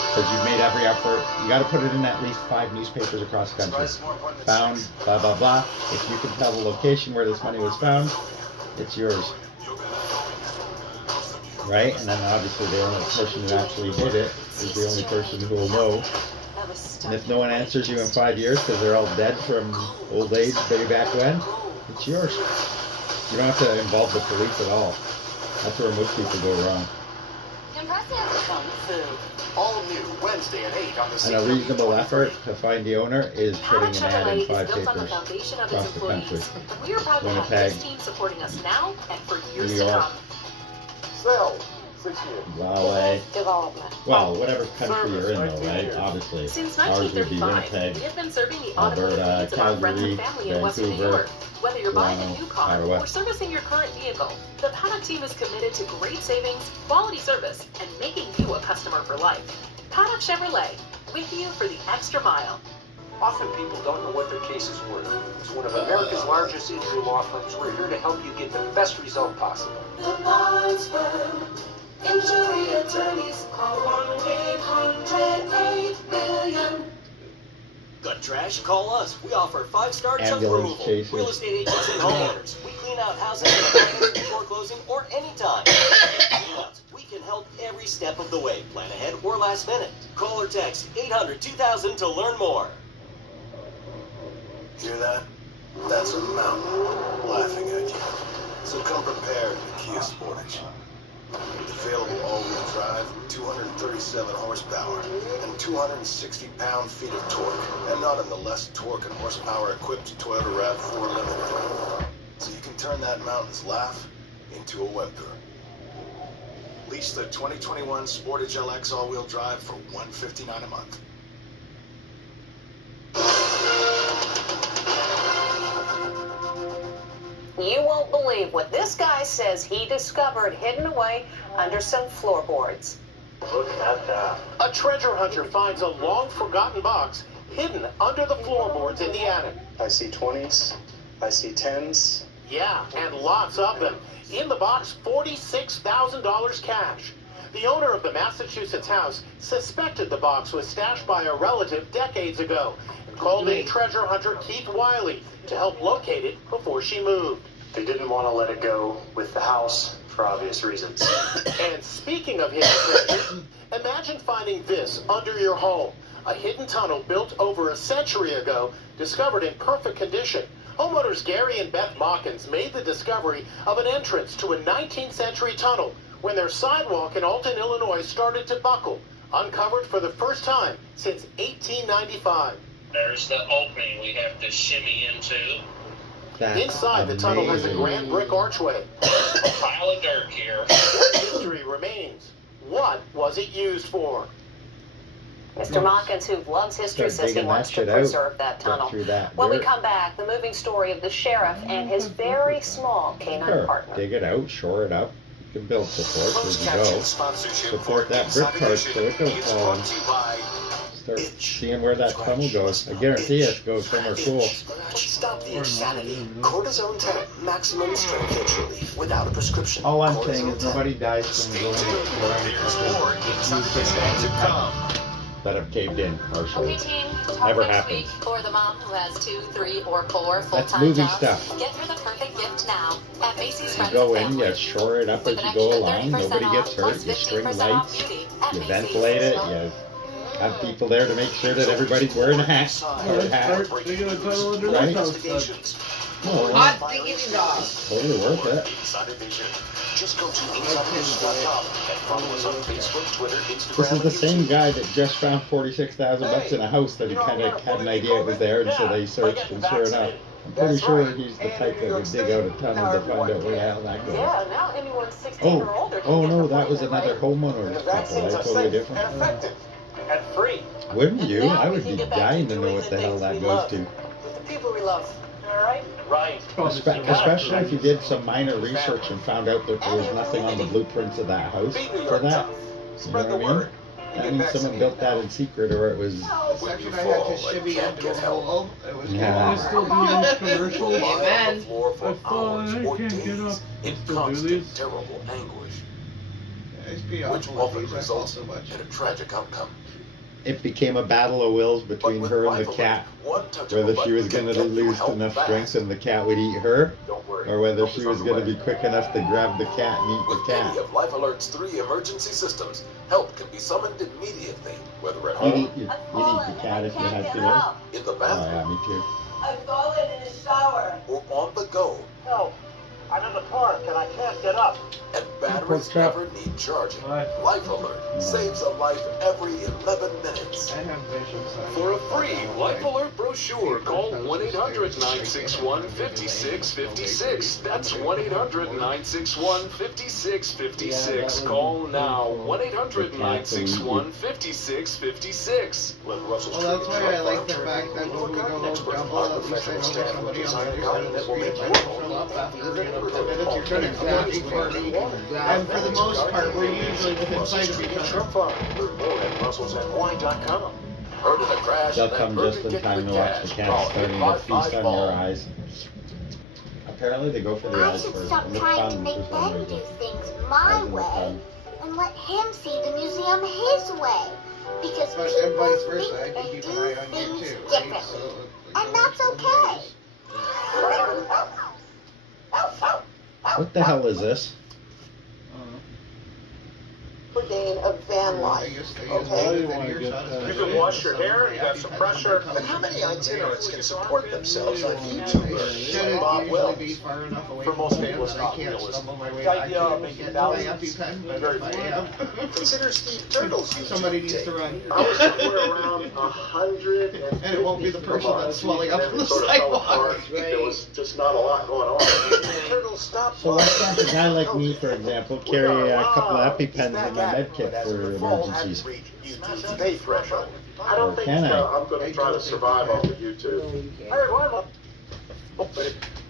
Because you've made every effort. You got to put it in at least 5 newspapers across the country. Found, blah, blah, blah. If you can tell the location where this money was found, it's yours. Right? And then obviously the only person who actually did it is the only person who will know. And if no one answers you in 5 years because they're all dead from old age way back when, it's yours. You don't have to involve the police at all. That's where most people go wrong. all new Wednesday at 8 on the And a reasonable effort to find the owner is putting an ad in 5 papers across the country. We are proud to have Winnipeg, this team supporting us now and for years New to York, come. Sell 6 years. Galway. Development. Well, whatever country you're in though, right? Obviously. Since Ours would be 1935, Winnipeg, we have been serving the automotive Alberta, needs of our friends Calgary, and family in Western New Vancouver, York. Whether you're buying a new car Ottawa. or servicing your current vehicle, the Paddock team is committed to great savings, quality service, and making you a customer for life. Paddock Chevrolet, with you for the extra mile. Often people don't know what their case is worth. As one of America's largest injury law firms, we're here to help you get the best result possible. The Barnes Firm. Injury attorneys call 1-800-8-billion. Got trash? Call us. We offer 5-star junk Ambulance removal. chases. Real estate agents and homeowners. We clean out houses before closing or anytime. We can help every step of the way. Plan ahead or last minute. Call or text 800-2000 to learn more. Hear that? That's a mountain laughing at you. So come prepared with Kia Sportage. With available all-wheel drive, 237 horsepower, and 260 pound-feet of torque, and not in the less torque and horsepower-equipped Toyota RAV4 Limited. So you can turn that mountain's laugh into a whimper. Lease the 2021 Sportage LX all-wheel drive for $159 a month. You won't believe what this guy says he discovered hidden away under some floorboards. Look at that. A treasure hunter finds a long-forgotten box hidden under the floorboards in the attic. I see 20s. I see 10s. Yeah, and lots of them. In the box, $46,000 cash. The owner of the Massachusetts house suspected the box was stashed by a relative decades ago and called in treasure hunter Keith Wiley to help locate it before she moved. They didn't want to let it go with the house for obvious reasons. And speaking of hidden treasures, imagine finding this under your home. A hidden tunnel built over a century ago, discovered in perfect condition. Homeowners Gary and Beth Mawkins made the discovery of an entrance to a 19th century tunnel when their sidewalk in Alton, Illinois started to buckle, uncovered for the first time since 1895. There's the opening we have to shimmy into. That's Inside, the tunnel has a grand brick archway. A pile of dirt here. Mystery remains. What was it used for? Mr. Mawkins, who loves history, says he wants to preserve that tunnel. When we come back, the moving story of the sheriff and his very small canine partner. Dig it out, shore it up. You can build support as you go. Support that brick part so it don't fall in. Start seeing where that tunnel goes. I guarantee it goes somewhere cool. Stop the insanity. Cortisone tap, maximum strength itch relief without a prescription. All I'm saying is nobody dies from going that have caved in partially. Okay, team. Never Next happened. week for the mom who has 2, 3, or 4 That's full-time moving jobs. stuff. Get her the perfect gift now at Macy's You Friends go and in, Family. you shore it up as you go along, nobody gets hurt, you string lights, you ventilate it, you have people there to make sure that everybody's wearing a hat, or a hat, right? Oh, Hot diggity dog. totally worth it. Just go to InsideNews.com and follow us on Facebook, Twitter, Instagram. This is the same guy that just found $46,000 in a house that he kind of had an idea it was there, and so they searched, and sure enough, I'm pretty sure he's the type that would dig out a tunnel to find out where the hell that goes. Yeah, now anyone 16 or older can Oh get no, the that was poison, another right? homeowner's couple, they're totally different. And free. Wouldn't you? I would be dying to know what the hell that goes to. The people we love. All right? Right. Especially if you did some minor research and found out that there was nothing on the blueprints of that house for that. You know what I mean? That means someone built that in secret, or it was. The section I had to shimmy into a hole. It was Yeah. I still do these commercials. Amen. I can't get up. In Still do constant, these. terrible anguish, It's beyond which what often these I results so much. in a tragic outcome. It became a battle of wills between her and the cat, whether she was going to lose enough strength and the cat would eat her, or whether she was going to be quick enough to grab the cat and eat the With any cat. of Life Alert's 3 emergency systems, help can be summoned immediately, whether at You'd home, eat the cat if you had to. Though. in the Oh bathroom, yeah, me too. I've fallen in the shower. or on the go. No, I'm in the park and I can't get up. And batteries never need charging. Life Alert saves a life every 11 minutes. I have visions. For a free Life Alert brochure, call 1-800-961-5656. That's 1-800-961-5656. Call now. 1-800-961-5656. Well, that's why I like the fact that when we go home double, at least I know there's somebody on the other side of the street. If I don't show up after 10 minutes, you're trying to come looking for me. And for the most part, we're usually within sight of each other. Learn more at RussellsNY.com. Heard of the crash They'll and come then just Urban in get time the to watch the cash. cat Call starting to feast on your eyes. Apparently they go for the I eyes should first. stop And the trying to tongue make for some them do reason. things my Eyes and the way tongue. and let him see the museum his way. Because But and people vice think versa, I can and keep do an eye on you things too, right? differently. So And that's okay. What the hell is this? Gain of van life. Okay? You can wash your hair, you got some pressure. But how many itinerants can support themselves on YouTube? Should Bob usually Wells. be far enough away For from most the people, it's van not that I can't realistic. stumble my way The back idea to of it making and get my thousands EpiPen, but very if I am. Consider Steve Turtle's YouTube Somebody needs tape. to run. I was somewhere around 100 And it won't be the person that's swelling up on the sort of fell sidewalk. apart. There was just not a lot going on. Turtle stop. So why can't a guy like me, for example, carry a couple of EpiPens in my med kit for emergencies? YouTube's pay threshold. I don't Or think can I? so. I'm going to try to survive off of YouTube. I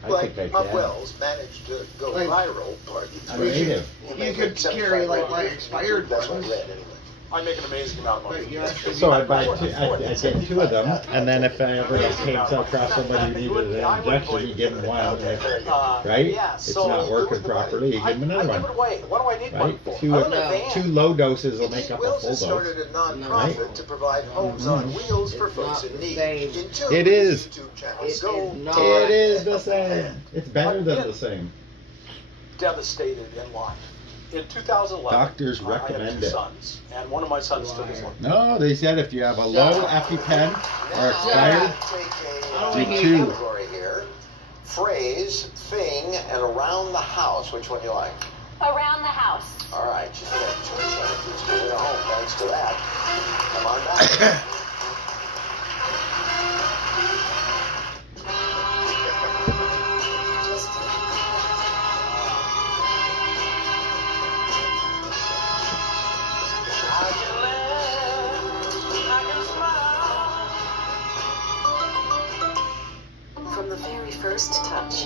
Like think I Bob can. Wells managed to go Like- viral. I'm native. You could carry like my expired That's what I ones. read anyway. I make an amazing amount of money. So I buy two, I get two of them, and then if I ever came across somebody who needed an injection, you give them one, right? It's not working properly, you give them another one. What do I need money Right? for? Two low doses will make up a full dose. started a non-profit to provide homes on wheels for folks in need. It is. It is the same. It's better than the same. Devastated in life. In 2011, Doctors I had recommend two it. sons, and one of my sons took his life. No, they said if you have a low EpiPen or expired, do two. Category here. Phrase, thing, and around the house. Which one do you like? Around the house. All right, she's got two chances to get home thanks to that. Come on back. From the very first touch,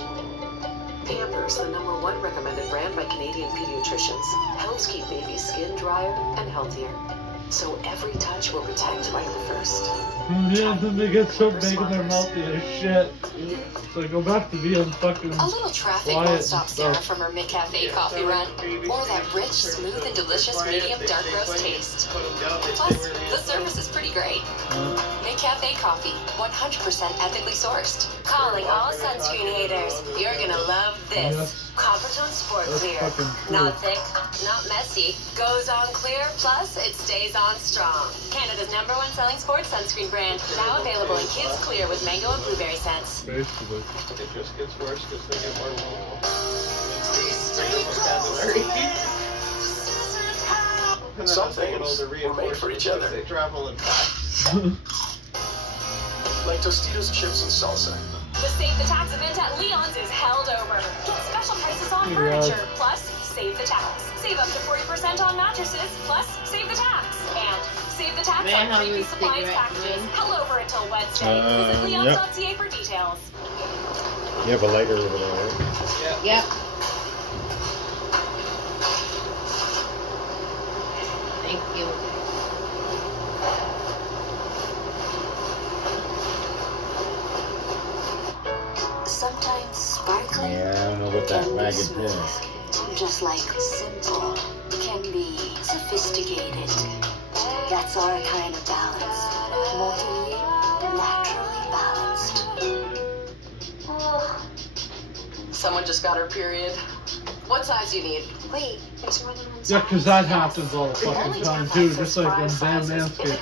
Pampers, the #1 recommended brand by Canadian pediatricians, helps keep baby's skin drier and healthier. So every touch will protect like the first. Yeah, then they get so big and they're melty as shit. So go back to being fucking A little traffic quiet won't and stop Sarah stuff. from her McCafe coffee run, or that rich, smooth, and delicious medium dark roast taste. Plus, the service is pretty great. McCafe coffee, 100% ethically sourced. Calling all sunscreen haters, you're gonna love this. Coppertone Sport Clear. Not thick, not messy, goes on clear, plus it stays on strong. Canada's #1 selling sports sunscreen brand, now available in Kids Clear with mango and blueberry scents. Basically. It just gets worse because they get more vulnerable. Some things were made for each other. They travel in packs. Like Tostitos, chips, and salsa. The Save the Tax event at Leon's is held over. Get special prices on furniture, plus save the tax. Save up to 40% on mattresses, plus save the tax. And save the tax on creepy supplies packages. Held over until Wednesday. Visit leons.ca for details. You have a lighter over there, right? Yep. Thank you. Sometimes sparkling Yeah, I don't know what that can be maggot smooth. is. Just like simple can be sophisticated. That's our kind of balance. Mortally, naturally balanced. Someone just got her period. What size do you need? Wait, there's more than one Yeah, size. 'cause that happens all the fucking time too, just like in damn landscaping.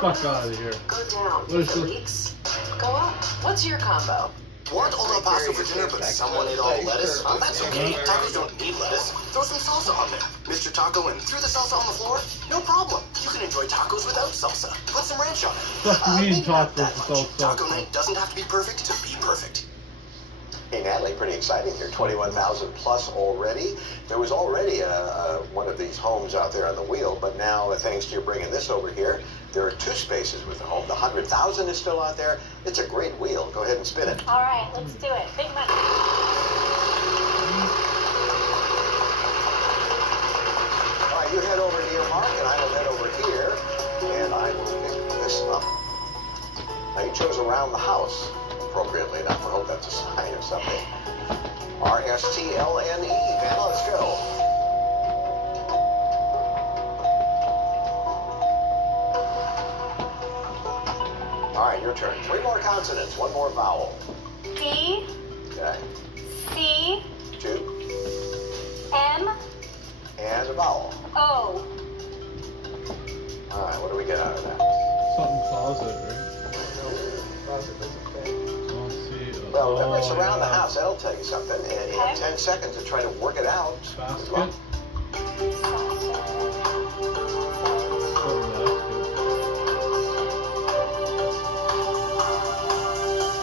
Fuck out of here. Go down. What is If it this? leaks, go up. What's your combo? Want all the pasta for dinner, but someone ate all the lettuce? That's okay. Tacos don't need lettuce. Throw some salsa on there. Mr. Taco and threw the salsa on the floor? No problem. You can enjoy tacos without salsa. Put some ranch on it. Fuck you mean tacos without Taco salsa? night doesn't have to be perfect to be perfect. Hey Natalie, pretty exciting here. 21,000 plus already. There was already one of these homes out there on the wheel, but now thanks to your bringing this over here, there are 2 spaces with the home. The 100,000 is still out there. It's a great wheel. Go ahead and spin it. All right, let's do it. Big money. All right, you head over to your mark, and I will head over here, and I will pick this up. Now you chose around the house appropriately enough. I hope that's a sign of something. RSTLNE. Vanna, let's go. All right, your turn. 3 more consonants, 1 more vowel. D, Okay. C, 2, M, and a vowel. O. All right, what do we get out of that? Something closet, right? Closet doesn't fit. I'll see. Well, remember, it's around the yeah. house. That'll tell you something. And you have 10 seconds to try to work it out. Basket. Well,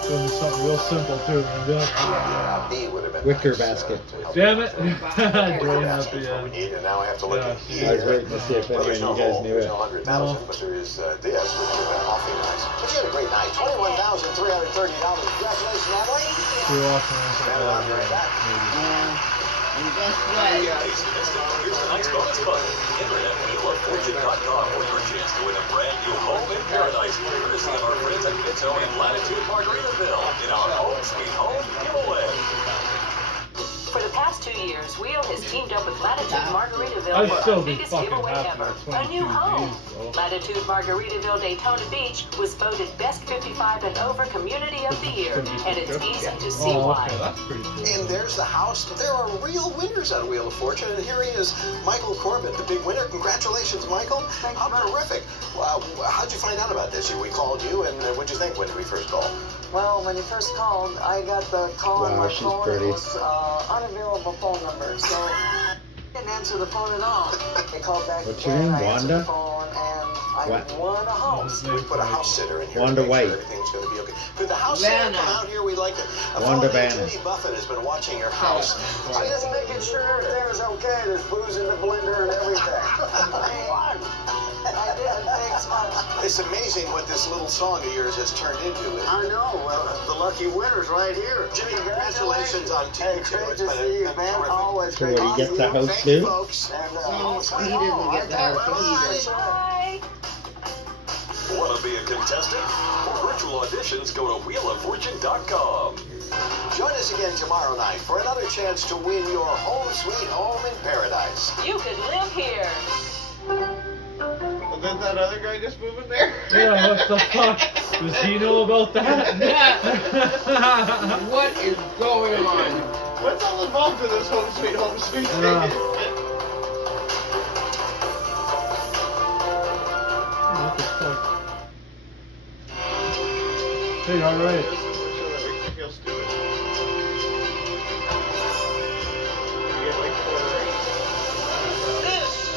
Gonna be something real simple too. yeah, B would have been Wicker nice, basket. Damn it! Drain Wicker out basket is the what we end. need, and now I have to look Yeah, at see, here. I was waiting to see if Well, there's any of no you guys hole. knew There's it. no 100,000, but there is this, which would have been awfully nice. But you had a great night. $21,330. Congratulations, Natalie. You're walking around Natalie, I'll be right back. maybe. And guess what? Here's the nice bonus button. Enter at wheeloffortune.com for your chance to win a brand new home in paradise. Courtesy of our friends at Pinto and Latitude Margaritaville in our Home Sweet Home giveaway. For the past 2 years, Wheel has teamed up with Latitude Margaritaville I'd for still our be biggest fucking giveaway happy ever, at a new 22 home. G's, bro. Latitude Margaritaville Daytona Beach was voted Best 55 and Over Community of the Year, and it's easy to see why. Okay, that's pretty cool. And there's the house. There are real winners on Wheel of Fortune, and here he is, Michael Corbett, the big winner. Congratulations, Michael. How terrific. How'd you find out about this? We called you, and what'd you think when we first called? Well, when you first called, I got the call on Wow, my she's phone. pretty. It was unavailable phone number, so I didn't answer the phone at all. They called back What's your again. name, I answered Wanda? the phone, and I What? won a house. We put a house sitter in here. Wanda to make White. Sure everything's going to be okay. Could the house sitter Vanna. come out here? We'd like to. A Wanda fellow named Vanna. Jimmy Buffett has been watching your house. I'm just making sure everything was okay. There's booze in the blender and everything. I did. Thanks much. It's amazing what this little song of yours has turned into. I know. Well, the lucky winner's right here. Jimmy, congratulations on Team Hey, 2. great It's to been see you, been man. terrific. Always So great what, to he see gets the you. house Thank you, too? folks. And, He doesn't get the house either. Bye. Want to be a contestant? For virtual auditions, go to wheeloffortune.com. Join us again tomorrow night for another chance to win your home sweet home in paradise. You could live here. Well, did that other guy just move in there? Yeah, what the fuck? Does he know about that? What is going on? What's all involved in this home sweet thing? What the fuck? Hey, alright. This is the show that makes me feel stupid. You get like 4 rings.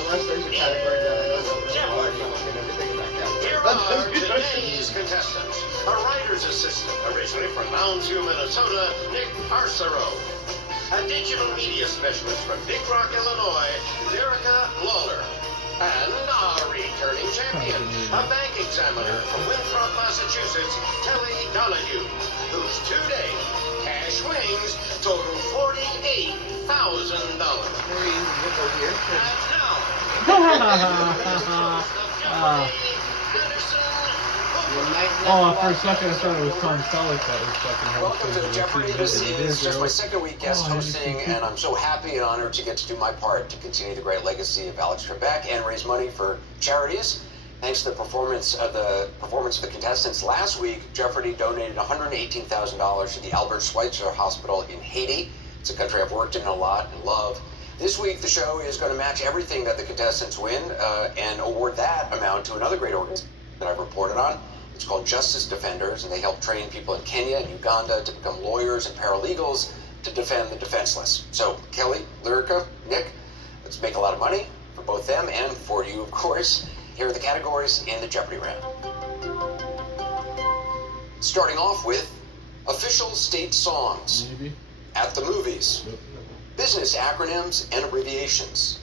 Unless there's a category that I know that I don't get everything in that Here category. are today's contestants. A writer's assistant, originally from Mounds View, Minnesota, Nick Arcero. A digital media specialist from Big Rock, Illinois, Derica Lawler. And our returning champion, a bank examiner from Winthrop, Massachusetts, Kelly Donahue, whose today cash wings total $48,000. And now, Oh, for a second I thought it was Tom Selleck that was fucking Welcome to Jeopardy. This is just my second week guest Oh, hosting, and I'm so happy and honored to get to do my part to continue the great legacy of Alex Trebek and raise money for charities. Thanks to the performance of the contestants last week, Jeopardy donated $118,000 to the Albert Schweitzer Hospital in Haiti. It's a country I've worked in a lot and love. This week, the show is going to match everything that the contestants win and award that amount to another great organization that I've reported on. It's called Justice Defenders, and they help train people in Kenya and Uganda to become lawyers and paralegals to defend the defenseless. So, Kelly, Lyrica, Nick, let's make a lot of money for both them and for you, of course. Here are the categories in the Jeopardy round. Starting off with official state songs. Maybe. At the movies. Yep. Business acronyms and abbreviations.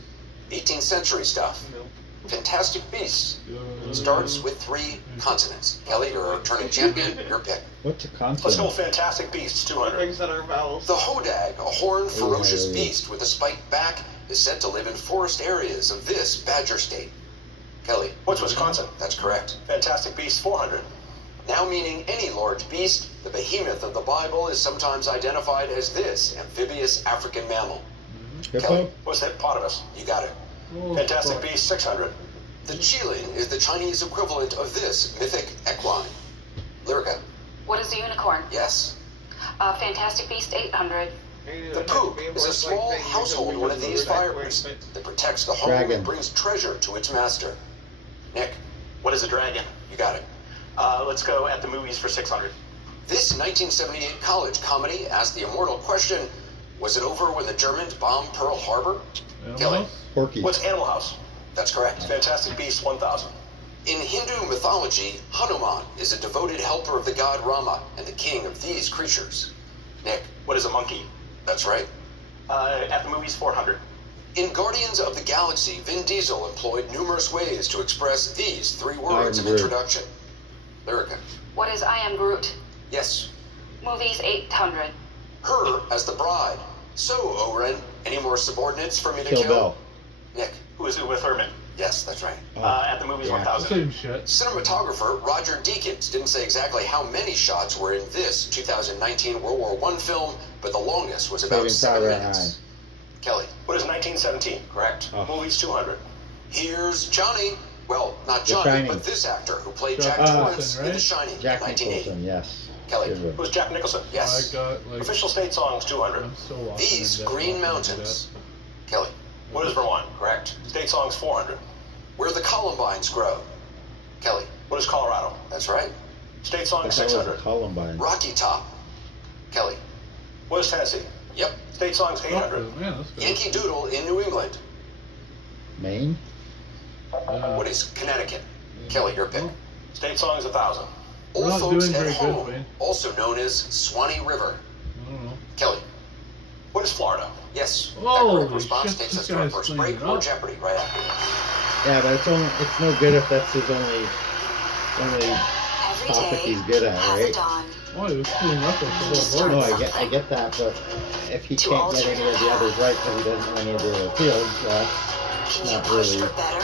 18th century stuff. Fantastic Beasts. Starts with 3 consonants. Kelly, you're a returning champion. Your pick. What's a Let's go consonant? Fantastic Beasts 200. Things that are vowels. The hodag, a horned, ferocious Ooh. beast with a spiked back, is said to live in forest areas of this Badger state. Kelly. What's Wisconsin? That's correct. Fantastic Beasts 400. Now meaning any large beast, the behemoth of the Bible is sometimes identified as this amphibious African mammal. Hippo? What's the hippopotamus? You got it. Oh, Fantastic fuck. Beasts 600. The Chiling is the Chinese equivalent of this mythic equine. Lyrica. What is a unicorn? Yes. Fantastic Beast 800. The Poop is a small household one of these fireplaces that protects the home Dragon. and brings treasure to its master. Nick. What is a dragon? You got it. Let's go at the movies for 600. This 1978 college comedy asked the immortal question, was it over when the Germans bombed Pearl Harbor? Kelly. Porky. What's Animal House? That's correct. Fantastic Beasts 1000. In Hindu mythology, Hanuman is a devoted helper of the god Rama and the king of these creatures. Nick. What is a monkey? That's right. At the movies 400. In Guardians of the Galaxy, Vin Diesel employed numerous ways to express these 3 words of Groot. introduction. Lyrica. What is I Am Groot? Yes. Movies 800. Her as the bride. So, Oren, any more subordinates for me to Kill kill? Bill. Nick. Who is it with Herman? Yes, that's right. At the movies yeah. 1000. Same shit. Cinematographer Roger Deakins didn't say exactly how many shots were in this 2019 World War I film, but the longest was about Saving 7 Private minutes. Kelly. What is 1917? Correct. Movies 200. Here's Johnny. Well, not The Johnny, Shining. but this actor who played Jack Jack Torrance Nicholson, in The right? Shining Jack in 1980. Nicholson, yes. Kelly. Good one. Who's Jack Nicholson? Yes. I got like. Official state songs 200. I'm so lost. These in that Green watching Mountains. Kelly. What is Vermont? Correct. State songs 400. Where the Columbines grow. Kelly. What is Colorado? That's right. State The songs hell is a 600. Columbine? Rocky Top. Kelly. What is Tennessee? Yep. State songs that. 800. Oh, man, that's good. Yankee Doodle in New England. Maine? What is Connecticut? Kelly, your pick. State songs 1000. We're Old not folks doing at very good, home, Wayne. also known as Swanee River. I don't know. Kelly. What is Florida? Yes. Holy that correct response shit, takes this us to our guy's first cleaning break it or up. Jeopardy right after this. Yeah, but it's no good if that's his only Every topic day he's good at, has a right? dawn. Oh, he was cleaning up like the whole No, board. I get that, but if he can't get any of the others right because he doesn't know any of the other fields, Can you not push really. for better?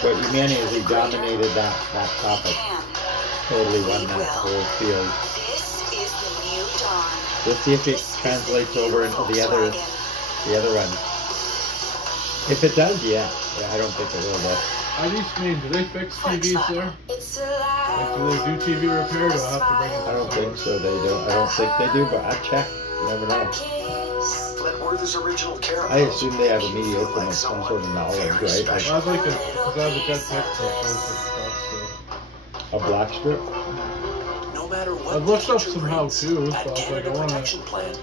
What you meant is he dominated that topic, Can. totally won that whole field. This is the new dawn. Let's see if it translates over into the other one. If it does, yeah, I don't think it will though. Are these mean? Do they fix TVs there? It's Like, do they do TV repair? Or do I have to bring it? I don't think so. They don't. I don't think they do, but I check. You never know. Letworth's original caramels. I assume they have a make you mediocre feel like of some someone sort of knowledge, very right? Well, special. I'd like because I have a jetpack that goes with A black strip. No matter what I've looked the up future some brings, how-to, at so I was like, Canada I wanna Protection Plan,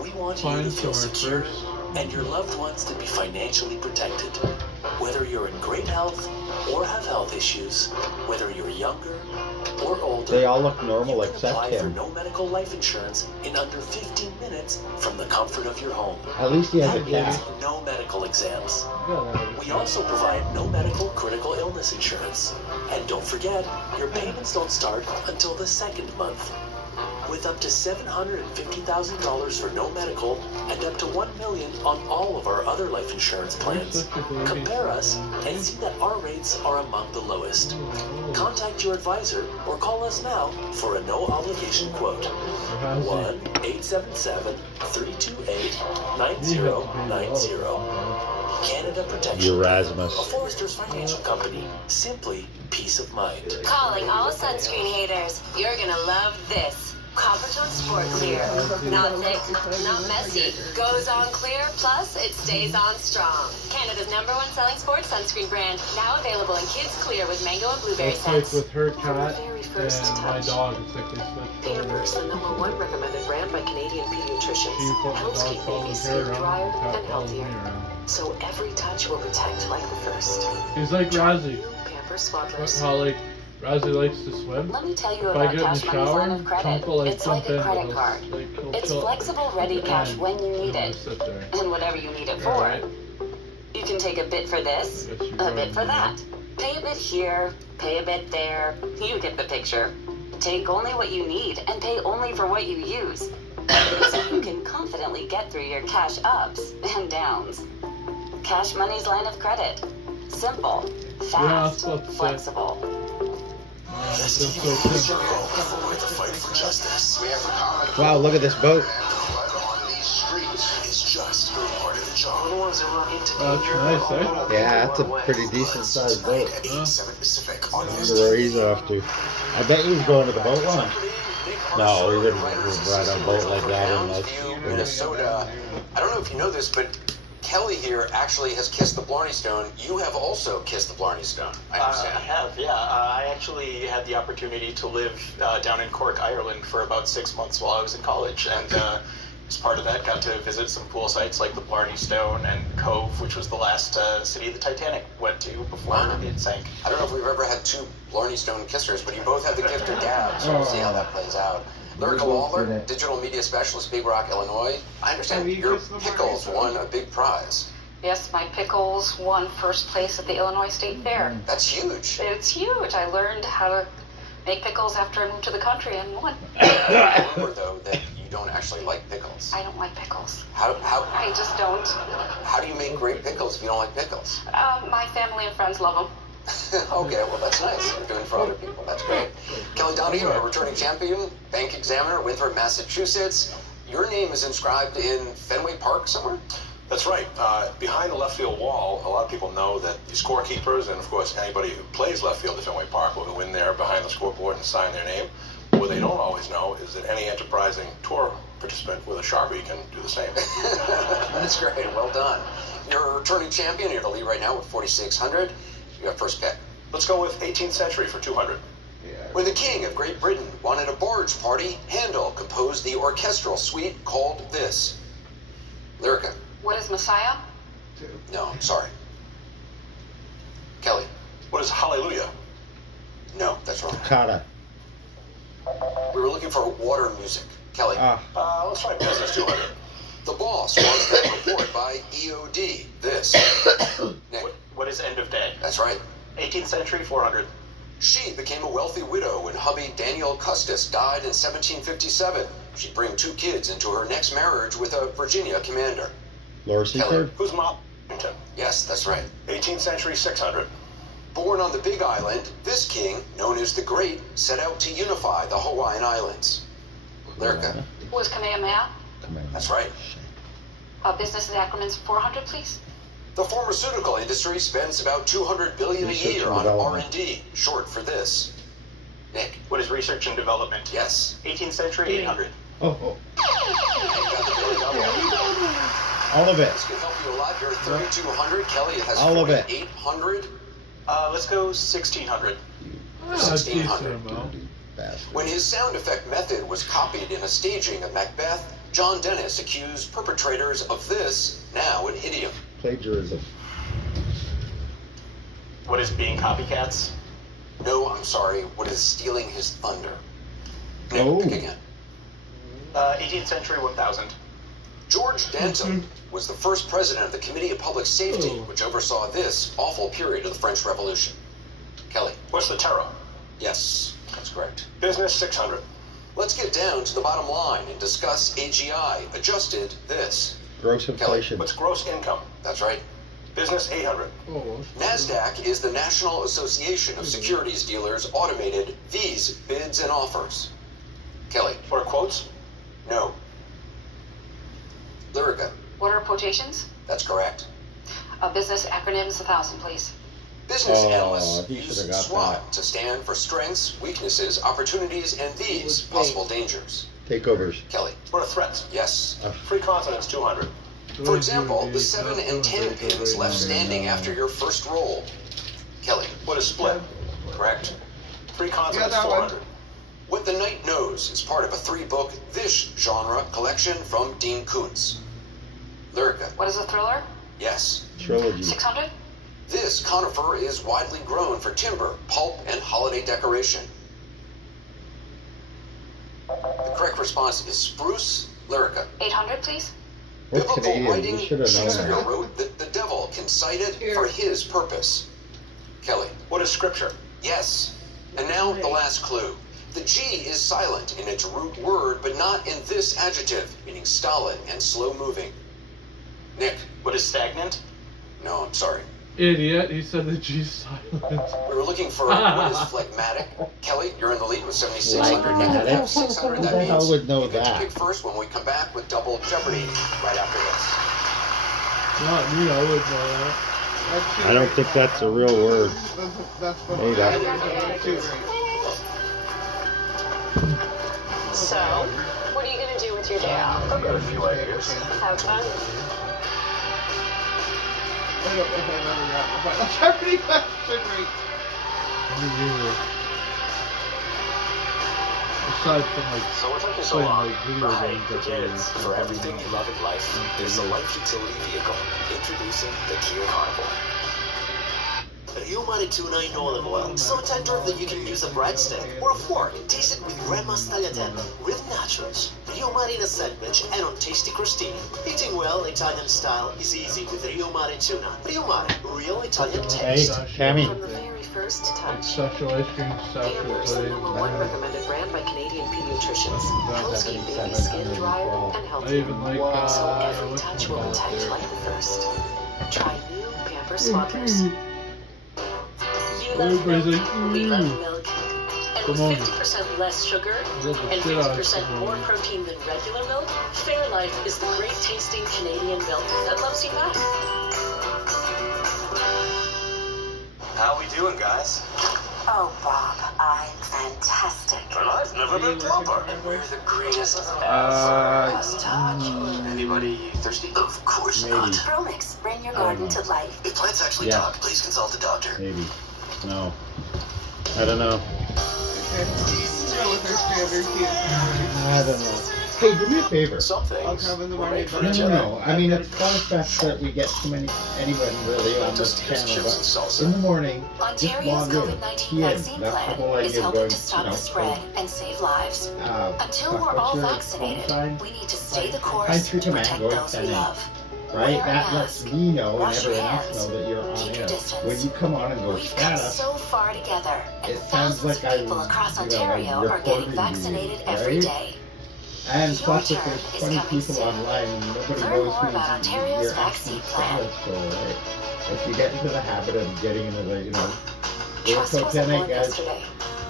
we want you to find feel somewhere secure first. and your loved ones to be financially protected. Whether you're in great health or have health issues, whether you're younger or older, They all look normal you can except apply for him. no medical life insurance in under 15 minutes from the comfort of your home. At least he has a That cat. means no medical exams. Yeah, We also provide no medical critical illness insurance. And don't forget, your payments don't start until the second month. With up to $750,000 for no medical and up to $1 million on all of our other life insurance plans. Compare us and see that our rates are among the lowest. Contact your advisor or call us now for a no obligation quote. 1-877-328-9090. Canada Protection. Erasmus. A Forrester's Financial Company. Simply peace of mind. Calling all sunscreen haters. You're gonna love this. Coppertone Sport Clear. Not thick, not messy. Goes on clear, plus it stays on strong. Canada's #1 selling sports sunscreen brand. Now available in Kids Clear with mango and blueberry It's like scents. with her From the cat very first and my touch. dog. It's like they switched over. Pampers, the #1 recommended brand by Canadian She pediatricians, put the helps dog keep follows babies her skin around. drier The cat and follows me healthier. around. So every touch will protect like the first. He's like Razzie. Pampers Swaddlers. How like Razzie likes to swim. Let me tell you If I about get in the Cash Money's shower, line of credit. Chunk will like It's jump like in, a but credit he'll, card. he'll It's chill. flexible, ready cash And when you need he'll it. just sit there. And whatever you need it for. Alright. You can take a bit for this, I guess you're a right, bit for you know. that. Pay a bit here, pay a bit there. You get the picture. Take only what you need and pay only for what you use. So you can confidently get through your cash ups and downs. Cash Money's line of credit. Simple, fast, Yeah, that's flexible. This is the circle for the fight for justice. We have a common Wow, look at this boat. on these streets is just part of the job. The ones that run into Oh, that's nice, eh? Yeah, that's a pretty decent sized boat. At 87 Pacific on I this wonder where he's off to. I bet he was going to the boat launch. No, he wouldn't ride a boat like that unless. Mountain View, Minnesota. I don't know if you know this, but Kelly here actually has kissed the Blarney Stone. You have also kissed the Blarney Stone, I I understand. have, yeah. I actually had the opportunity to live down in Cork, Ireland for about 6 months while I was in college. And as part of that, got to visit some cool sites like the Blarney Stone and Cove, which was the last city the Titanic went to before it sank. I don't know if we've ever had two Blarney Stone kissers, but you both have the gift of gab, so we'll see how that plays out. Lyrica Lawler, digital media specialist, Big Rock, Illinois. I understand your pickles won a big prize. Yes, my pickles won first place at the Illinois State Fair. That's huge. It's huge. I learned how to make pickles after I moved to the country and won. I remember, though, that you don't actually like pickles. I don't like pickles. I just don't. How do you make great pickles if you don't like pickles? My family and friends love them. Okay, well, that's nice. You're doing for other people. That's great. Kelly Donahue, a returning champion, bank examiner, Winthrop, Massachusetts. Your name is inscribed in Fenway Park somewhere? That's right. Behind the left field wall, a lot of people know that the scorekeepers and, of course, anybody who plays left field at Fenway Park will go in there behind the scoreboard and sign their name. What they don't always know is that any enterprising tour participant with a Sharpie can do the same. That's great. Well done. You're a returning champion. You're the lead right now with 4,600. You have first pick. Let's go with 18th century for 200. When the King of Great Britain wanted a barge party, Handel composed the orchestral suite called this. Lyrica. What is Messiah? No, I'm sorry. Kelly. What is Hallelujah? No, that's wrong. Toccata. We were looking for water music. Kelly. Let's try business 200. The Boss wants that report by EOD. This. Nick. What is end of day? That's right. 18th century, 400. She became a wealthy widow when hubby Daniel Custis died in 1757. She'd bring 2 kids into her next marriage with a Virginia commander. Laura Seaford? Who's Washington? Yes, that's right. 18th century, 600. Born on the Big Island, this king, known as the Great, set out to unify the Hawaiian Islands. Lyrica. Was Kamehameha? That's right. Business acronyms 400, please. The pharmaceutical industry spends about $200 billion a year on R&D, short for this. Nick. What is research and development? Yes. 18th century, 800. Oh. All of it. This could help you a lot. You're 3,200. Kelly has All of it. 4,800. Let's go 1,600. 1,600. When his sound effect method was copied in a staging of Macbeth, John Dennis accused perpetrators of this, now an idiom. Plagiarism. What is being copycats? No, I'm sorry. What is stealing his thunder? Nick, Oh. pick again. 18th century, 1000. George Danton was the first president of the Committee of Public Safety, which oversaw this awful period of the French Revolution. Kelly. What's the tarot? Yes, that's correct. Business 600. Let's get down to the bottom line and discuss AGI, adjusted this. Gross inflation. What's gross income? That's right. Business 800. NASDAQ is the National Association of Securities Dealers automated these bids and offers. Kelly. What are quotes? No. Lyrica. What are quotations? That's correct. Business acronyms 1,000, please. Business Oh, analysts he should've use got SWOT to stand for strengths, weaknesses, opportunities, and these possible dangers. Takeovers. Kelly. What are threats? Yes. Free continents 200. For example, the 7 and 10 pins left standing after your first roll. Kelly. What is split? Correct. Free continents that one. 400. What the Knight Knows is part of a 3-book This Genre collection from Dean Koontz. Lyrica. What is a thriller? Yes. Trilogy. 600? This conifer is widely grown for timber, pulp, and holiday decoration. The correct response is spruce. Lyrica. 800, please. We're Biblical Canadian. writing, We should have known Shakespeare that. wrote that the devil can cite it for his purpose. Kelly. What is scripture? Yes. And now the last clue. The G is silent in its root word, but not in this adjective, meaning stolid and slow-moving. Nick. What is stagnant? No, I'm sorry. Idiot, he said the G's silent. We were looking for what is phlegmatic. Kelly, you're in the lead with 7,600. Nick, you have 600. Who That the hell means would know you get to that? pick first when we come back with double jeopardy right after this. Not me, I would know that. I don't think that's a real word. That's Maybe that. So, what are you going to do with your day off? I've got a few ideas. Have fun. I don't know if I've ever gotten a final Jeopardy question right. Me neither. Aside from like So what took you so playing long? like video Right, games the every kids. day. For everything you love in life, there's a life utility vehicle. Introducing the Kia Carnival. Rio Mare tuna in olive oil. So tender that you can use a breadstick or a fork. Taste it with Grandma's tagliatelle with naturals. Rio Mare in a sandwich and on tasty crostini. Eating well Italian style is easy with Rio Mare tuna. Rio Mare, real Italian Hey, taste. Tammy. From the very first Like touch. special ice cream, special Pampers, the pudding. #1 recommended brand by Canadian pediatricians. Helps keep baby skin dry drier, and I healthier. even like, So every what's touch one will out protect there? like the first. Try new Pampers Swappers. You love Everybody's milk, like, we love "Mm." milk. And Come with on. 50% less sugar Love the and shit out of 50% Come more On. protein than regular milk, Fairlife is the great tasting Canadian milk that loves you back. How we doing, guys? Oh, Bob, I'm fantastic. Well, I've never been proper. We're the greatest Anybody thirsty? Of course Maybe. not. Promix, bring your I don't garden know. to life. If plants actually Yeah. talk, please consult a doctor. Maybe. No. I don't know. Still with our standard kids. I don't know. Hey, do me a favor. Some I'll things come in the were morning. made for No, each no, other. no. I mean, it's not a fact that we get too many, anyone really on this Tostitos, channel, chips, and but salsa. in the morning, just Ontario's log in. COVID-19 Key in vaccine that plan whole is idea of helping going, to stop the spread and save lives. Until fuck, we're what's all your vaccinated, sign? we need to stay the Hi, course True to Command, protect going those we 10 love. right? Wear a That lets mask. me know and Wash your everyone else hands. know that you're on Keep your air. distance. When you come on and go We've come status, so far together, and it sounds thousands like of I'm, people across you know, Ontario like are getting reporting vaccinated you, every right? day. And Your plus, if turn there's is 20 coming people soon. online, nobody Learn knows more who about Ontario's you're vaccine asking plan. status for, right? If you get into the habit of getting into the, Trust wasn't Lieutenant born guys, yesterday.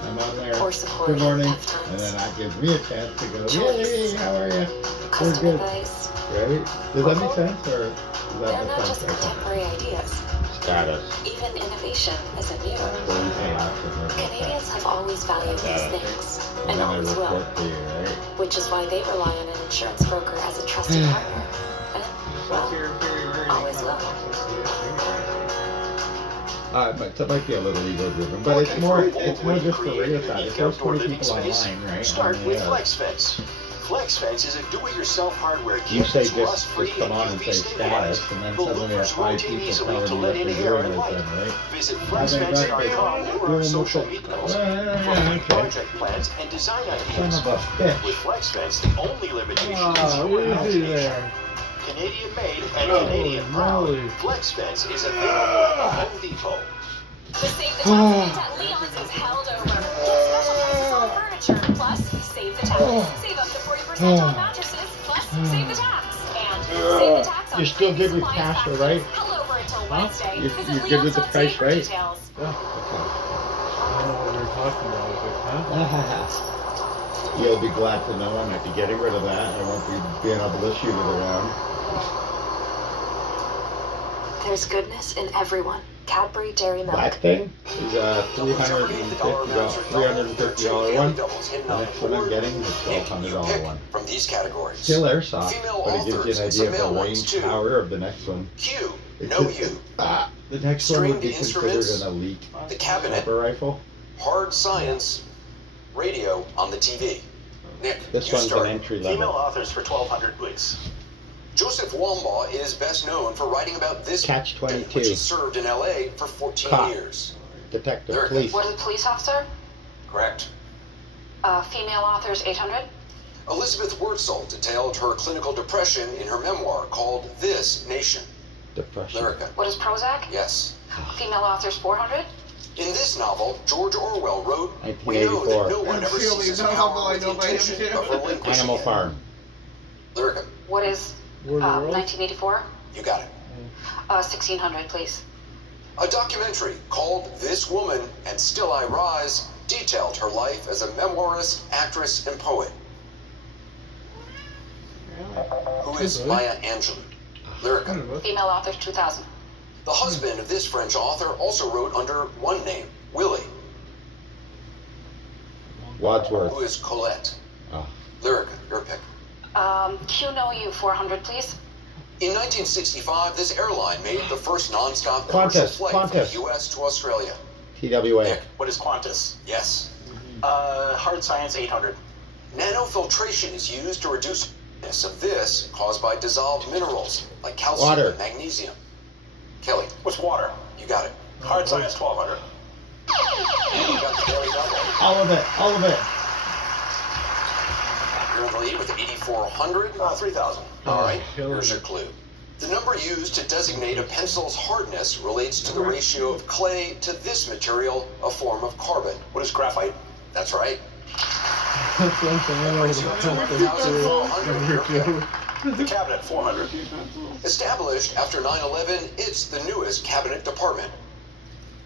I'm on there. Or support Good morning. at times. And then that gives me a chance to go, Choice. yay, how are you? We're Custom good. advice. Right? Does that make sense? Or is They're that not the just fun contemporary ideas. status? Even innovation isn't new. What is the last one? Canadians have always valued these things, And and then I always will, report to you, right? which is why they rely on an insurance broker as a trusted partner. And, well, always will. But it might be a little ego driven, but it's more just for radio side. If there's 20 people online, right? Start on the with air, FlexFence. FlexFence is a do-it-yourself hardware kit. you say that's just rust-free come on and UV say stabilized. status, and then The suddenly we have louvers 5 rotate people easily telling to you let what in they're air doing and with light. them, right? Visit Have they got flexfence.com it? or our Doing social the- medias okay. for project plans and design Son ideas. of a bitch. With FlexFence, the only limitation is Oh, your easy imagination. there. Canadian made and Holy Canadian proud. moly. FlexFence is available at Home Depot. The Save the Tax event at Leon's is held over. Get special prices on furniture, plus save the tax. Save up to 40% on mattresses, plus save the tax. And save the tax on You're still good with supplies cash, packages. right? Held over until Huh? Wednesday. You're Visit good with the Leon's.ca price, for right? details. I don't know what you're talking about, but, huh? You'll be glad to know I might be getting rid of that. I won't be being able to shoot it around. There's goodness in everyone. Cadbury Dairy Milk. That thing is a $350 one. The next one I'm getting is a $1,200 one. From these categories. Still airsoft, Female but it gives authors you an and some idea of male the ones, range too. power of the next one. Q, It's Know just- You, the next one would be Stringed considered instruments, an elite The Cabinet, sniper rifle. Hard Science, Radio on the TV. Nick, This you one's start. an entry Female level. authors for $1,200, please. Joseph Wambaugh is best known for writing about this Catch which 22. he served in LA for 14 Cop. years. Detective, There- police. What is a police officer? Correct. Female authors 800. Elizabeth Wurtzel detailed her clinical depression in her memoir called This Nation. Depression. Lyrica. What is Prozac? Yes. Female authors 400. In this novel, George Orwell wrote, "We know 1984. that no one That's ever the only seizes novel power I with the know by him, intention too. of relinquishing Animal it." Farm. Lyrica. What is Word of the World? 1984? You got it. 1600, please. A documentary called This Woman and Still I Rise detailed her life as a memoirist, actress, and poet. Who is Really? Maya Angelou? Lyrica. Female authors 2000. The husband of this French author also wrote under one name, Willie. Wadsworth. Who is Colette? Oh. Lyrica, your pick. Q Know You 400, please. In 1965, this airline made the first non-stop Qantas, commercial flight Qantas. from the U.S. to Australia. TWA. What is Qantas? Yes. Hard Science 800. Nanofiltration is used to reduce the of this caused by dissolved minerals like calcium Water. and magnesium. Kelly, What's water? you got it. Hard Science 1200. You got the daily double. All of it. All of it. You're in the lead with 8,400. 3,000. All right, killing here's your it. clue. The number used to designate a pencil's hardness relates to the ratio of clay to this material, a form of carbon. What is graphite? That's right. That's one thing I know about number 2. The Cabinet 400. Established after 9/11, it's the newest cabinet department.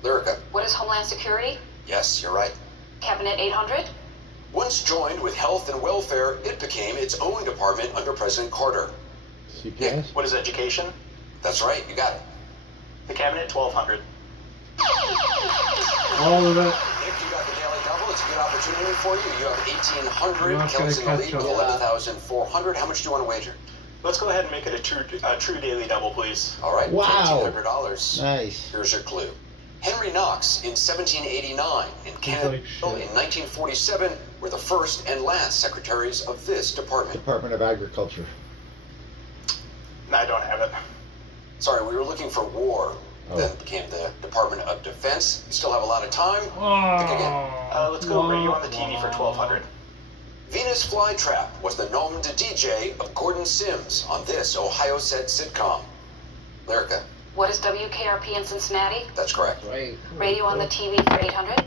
Lyrica. What is Homeland Security? Yes, you're right. Cabinet 800? Once joined with Health and Welfare, it became its own department under President Carter. CPS? What is education? That's right, you got it. The Cabinet 1200. All of it. Nick, you got the daily double. It's a good opportunity for you. You have 1,800. Not Kelly's in the gonna lead catch with up. 11,400. How much do you want to wager? Let's go ahead and make it a true daily double, please. All right, Wow. $1,400. Nice. Here's your clue. Henry Knox in 1789 and Kenneth Hill in 1947 were the first and last secretaries of this department. Department of Agriculture. No, I don't have it. Sorry, we were looking for war. Oh. Then it became the Department of Defense. You still have a lot of time. Pick again. Let's go radio on the TV for 1200. Venus Flytrap was the nom de DJ of Gordon Sims on this Ohio set sitcom. Lyrica. What is WKRP in Cincinnati? That's correct. Right. Radio on the TV for 800?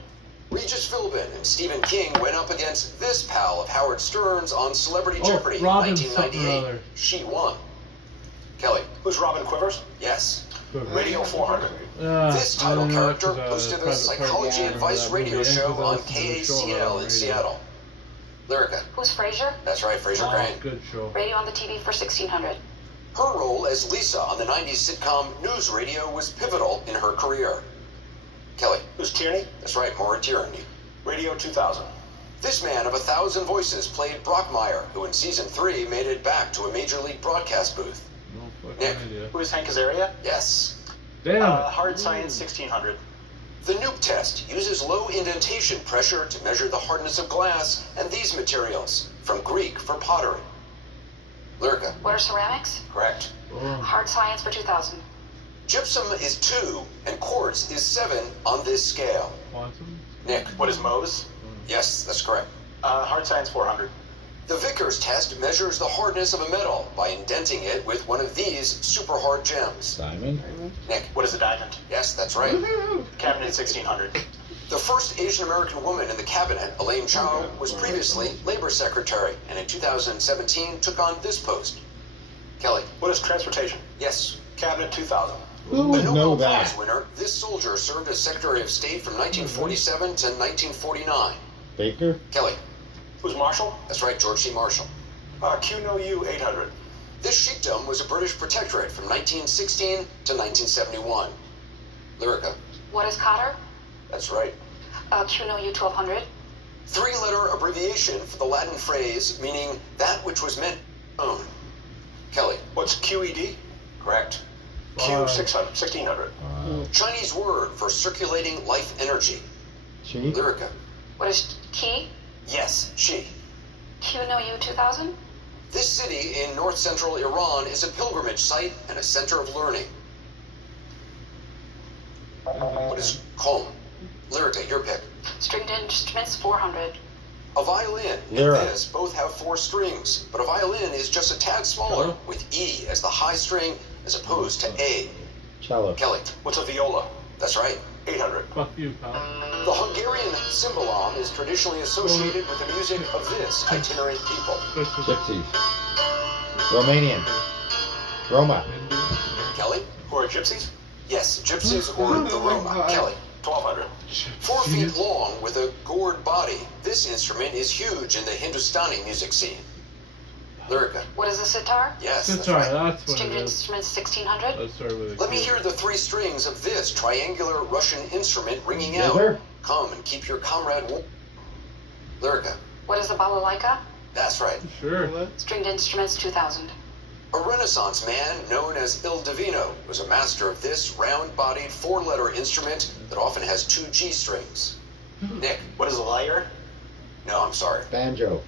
Regis Philbin and Stephen King went up against this pal of Howard Stern's on Celebrity Oh, Jeopardy in Robin something or 1998. other. She won. Kelly. Who's Robin Quivers? Yes. Radio 400. This title character hosted the Psychology Advice radio show on KACL in Seattle. Lyrica. Who's Frasier? That's right, Fraser Crane. Good show. Radio on the TV for 1600. Her role as Lisa on the 90s sitcom News Radio was pivotal in her career. Kelly. Who's Tierney? That's right, Maura Tierney. Radio 2000. This man of 1,000 voices played Brockmeyer, who in season 3 made it back to a major league broadcast booth. No fucking Nick. idea. Who is Hank Azaria? Yes. Damn it. Hard Science 1600. The Nuke test uses low indentation pressure to measure the hardness of glass and these materials, from Greek for pottery. Lyrica. What are ceramics? Correct. Hard Science for 2000. Gypsum is 2 and quartz is 7 on this scale. Quantum? Nick. What is Mohs? Yes, that's correct. Hard Science 400. The Vickers test measures the hardness of a metal by indenting it with one of these super hard gems. Diamond. Nick. What is a diamond? Yes, that's right. Cabinet 1600. The first Asian American woman in the cabinet, Elaine Chao, was previously labor secretary and in 2017 took on this post. Kelly. What is transportation? Yes. Cabinet 2000. Who would A know Nobel that? Prize winner, this soldier served as Secretary of State from 1947 to 1949. Baker? Kelly. Who's Marshall? That's right, George C. Marshall. QNOU 800. This sheikdom was a British protectorate from 1916 to 1971. Lyrica. What is Cotter? That's right. QNOU 1200. 3-letter abbreviation for the Latin phrase meaning that which was meant own. Kelly. What's QED? Correct. Q600. 1600. Chinese word for circulating life energy. She? Lyrica. What is Key? Yes, she. QNOU 2000. This city in north-central Iran is a pilgrimage site and a center of learning. What is Qom? Lyrica, your pick. Stringed instruments 400. A violin and Lyra. this both have 4 strings, but a violin is just a tad smaller, Cello? with E as the high string as opposed to A. Cello. Kelly. What's a viola? That's right. 800. Fuck you, pal. The Hungarian cymbalom is traditionally associated with the music of this itinerant people. Gypsies. Romanian. Roma. Kelly? Who are gypsies? Yes, gypsies or the Roma. Kelly. 1200. 4 feet long with a gourd body, this instrument is huge in the Hindustani music scene. Lyrica. What is a sitar? Yes, Sitar, that's right. that's what Stringed it is. instruments 1600. Let's start with a Let me Q. hear the 3 strings of this triangular Russian instrument ringing out. Zither? Come and keep your comrade warm. Lyrica. What is a balalaika? That's right. Sure. Stringed instruments 2000. A Renaissance man known as Il Divino was a master of this round-bodied 4-letter instrument that often has 2 G strings. Nick. What is a lyre? No, I'm sorry. Banjo.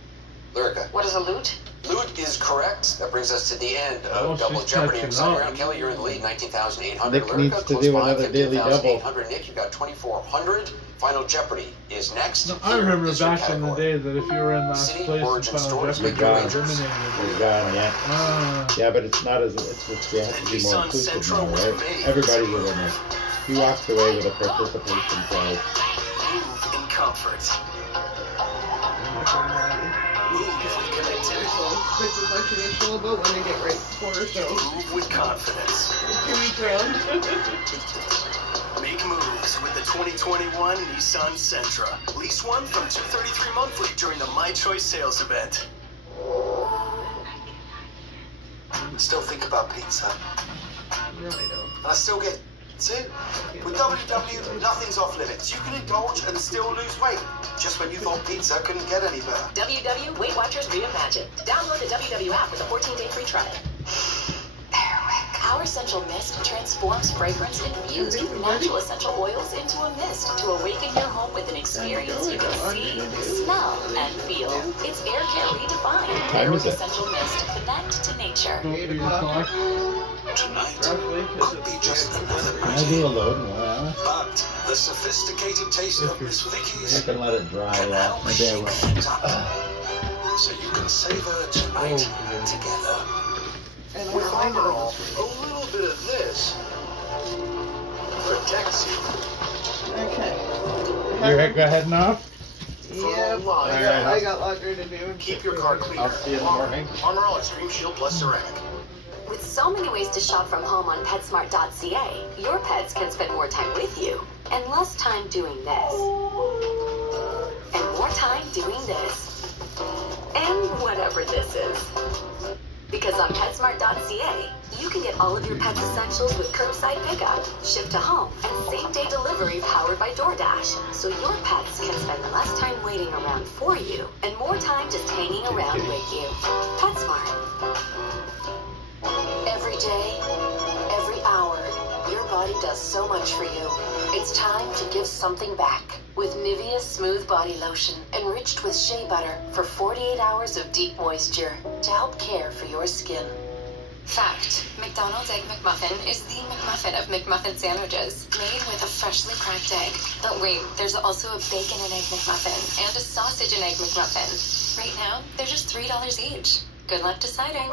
Lyrica. What is a lute? Lute is correct. That brings us to the end Oh, of Double she's Jeopardy. catching Second up. round, Kelly, you're in the lead, 19,800. Nick Lyrica, needs to close do by, another daily double. 15,800. Nick, you got 2,400. Final Jeopardy is next. No, I Here remember is your back in the category. day that if you were in last City, place in origin Final stories, Jeopardy, big you were guys. eliminated. We're gone, yeah. Ah. Yeah, but it's not as we have to be more Nissan inclusive Sentra now, was right? made. Everybody's a winner. He walks away with a participation prize. Move in comfort. This is my traditional boat when they get right quarter so. Move with confidence. 2 weeks round. Make moves with the 2021 Nissan Sentra. Lease one from $233 monthly during the My Choice sales event. Still think about pizza. No, I don't. I still get two. With WW, nothing's off limits. You can indulge and still lose weight. Just when you thought pizza couldn't get any better. WW Weight Watchers Reimagined. Download the WW app with a 14-day free trial. Our essential mist transforms fragrance infused with natural essential oils into a mist to awaken your home with an experience you can see, smell, and feel. It's air care redefined. Airwick Essential Mist. Connect to nature. Tonight could be just another Can I do a load in 1 hour? but the sophisticated taste of Miss Vicky's I can let it dry out. Maybe I will. so you can savor tonight together. And With I reminded Armor All, them. a little bit of this protects you. Okay. You're heading off? Yep. Alright. I got laundry to do. Keep your car cleaner. I'll see you in the morning. Armor All Extreme Shield Plus Ceramic. With so many ways to shop from home on PetSmart.ca, your pets can spend more time with you and less time doing this. And more time doing this. And whatever this is. Because on PetSmart.ca, you can get all of your pet's essentials with curbside pickup, ship to home, and same-day delivery powered by DoorDash. So your pets can spend less time waiting around for you and more time just hanging around with you. PetSmart. Every day, every hour, your body does so much for you. It's time to give something back with Nivea Smooth Body Lotion, enriched with shea butter for 48 hours of deep moisture to help care for your skin. Fact: McDonald's Egg McMuffin is the McMuffin of McMuffin sandwiches, made with a freshly cracked egg. But wait, there's also a bacon and egg McMuffin and a sausage and egg McMuffin. Right now, they're just $3 each. Good luck deciding.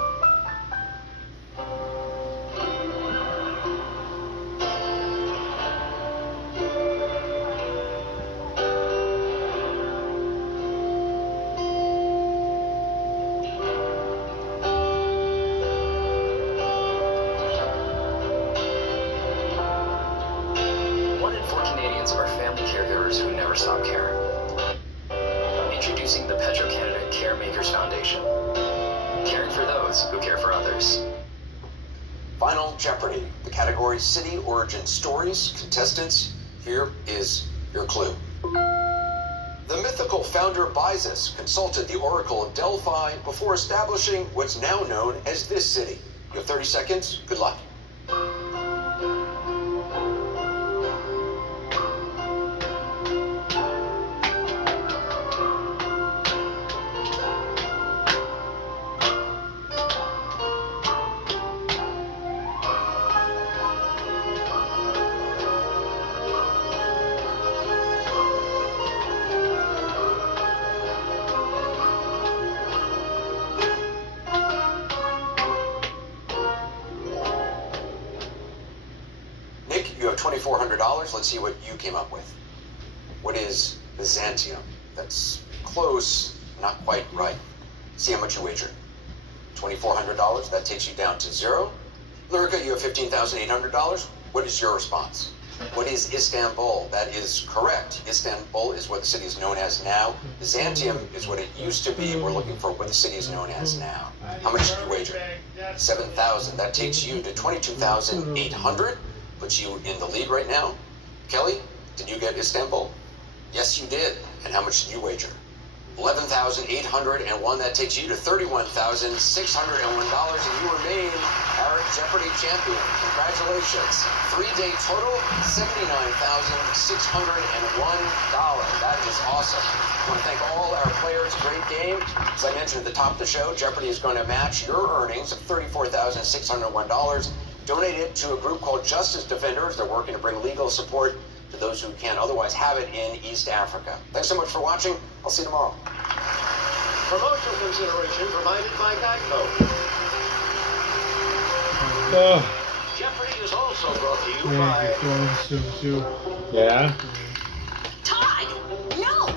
Who never stop caring. Introducing the Petro-Canada Care Makers Foundation. Caring for those who care for others. Final Jeopardy, the category City Origin Stories. Contestants, here is your clue. The mythical founder Byzas consulted the Oracle of Delphi before establishing what's now known as this city. You have 30 seconds. Good luck. $2,400. Let's see what you came up with. What is Byzantium? That's close, not quite right. See how much you wagered. $2,400. That takes you down to zero. Lyrica, you have $15,800. What is your response? What is Istanbul? That is correct. Istanbul is what the city is known as now. Byzantium is what it used to be. We're looking for what the city is known as now. How much did you wager? 7,000. That takes you to 22,800. Puts you in the lead right now. Kelly, did you get Istanbul? Yes, you did. And how much did you wager? 11,801. That takes you to $31,601, and you remain our Jeopardy champion. Congratulations. 3-day total, $79,601. That is awesome. I want to thank all our players. Great game. As I mentioned at the top of the show, Jeopardy is going to match your earnings of $34,601. Donate it to a group called Justice Defenders. They're working to bring legal support to those who can't otherwise have it in East Africa. Thanks so much for watching. I'll see you tomorrow. Promotional consideration provided by Geico. Jeopardy is also brought to you by... Yeah? Todd! No!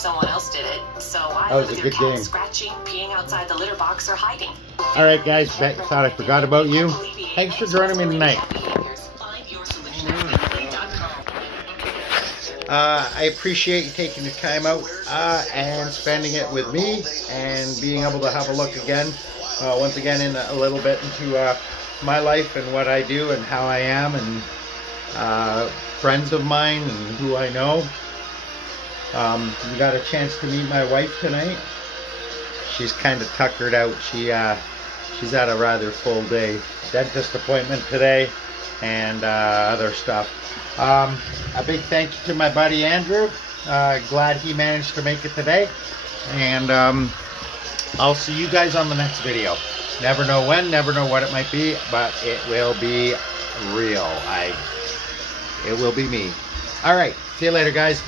someone else did it. So I That was live with a your good cat game. scratching, peeing outside the litter box, or hiding. All right, guys. Thought I forgot about you. Thanks for joining me tonight. I appreciate you taking the time out and spending it with me and being able to have a look again, once again, in a little bit into my life and what I do and how I am, and friends of mine and who I know. You got a chance to meet my wife tonight. She's kind of tuckered out. She's had a rather full day. Dentist appointment today and other stuff. A big thank you to my buddy Andrew. Glad he managed to make it today. And I'll see you guys on the next video. Never know when, never know what it might be, but it will be real. It will be me. All right. See you later, guys.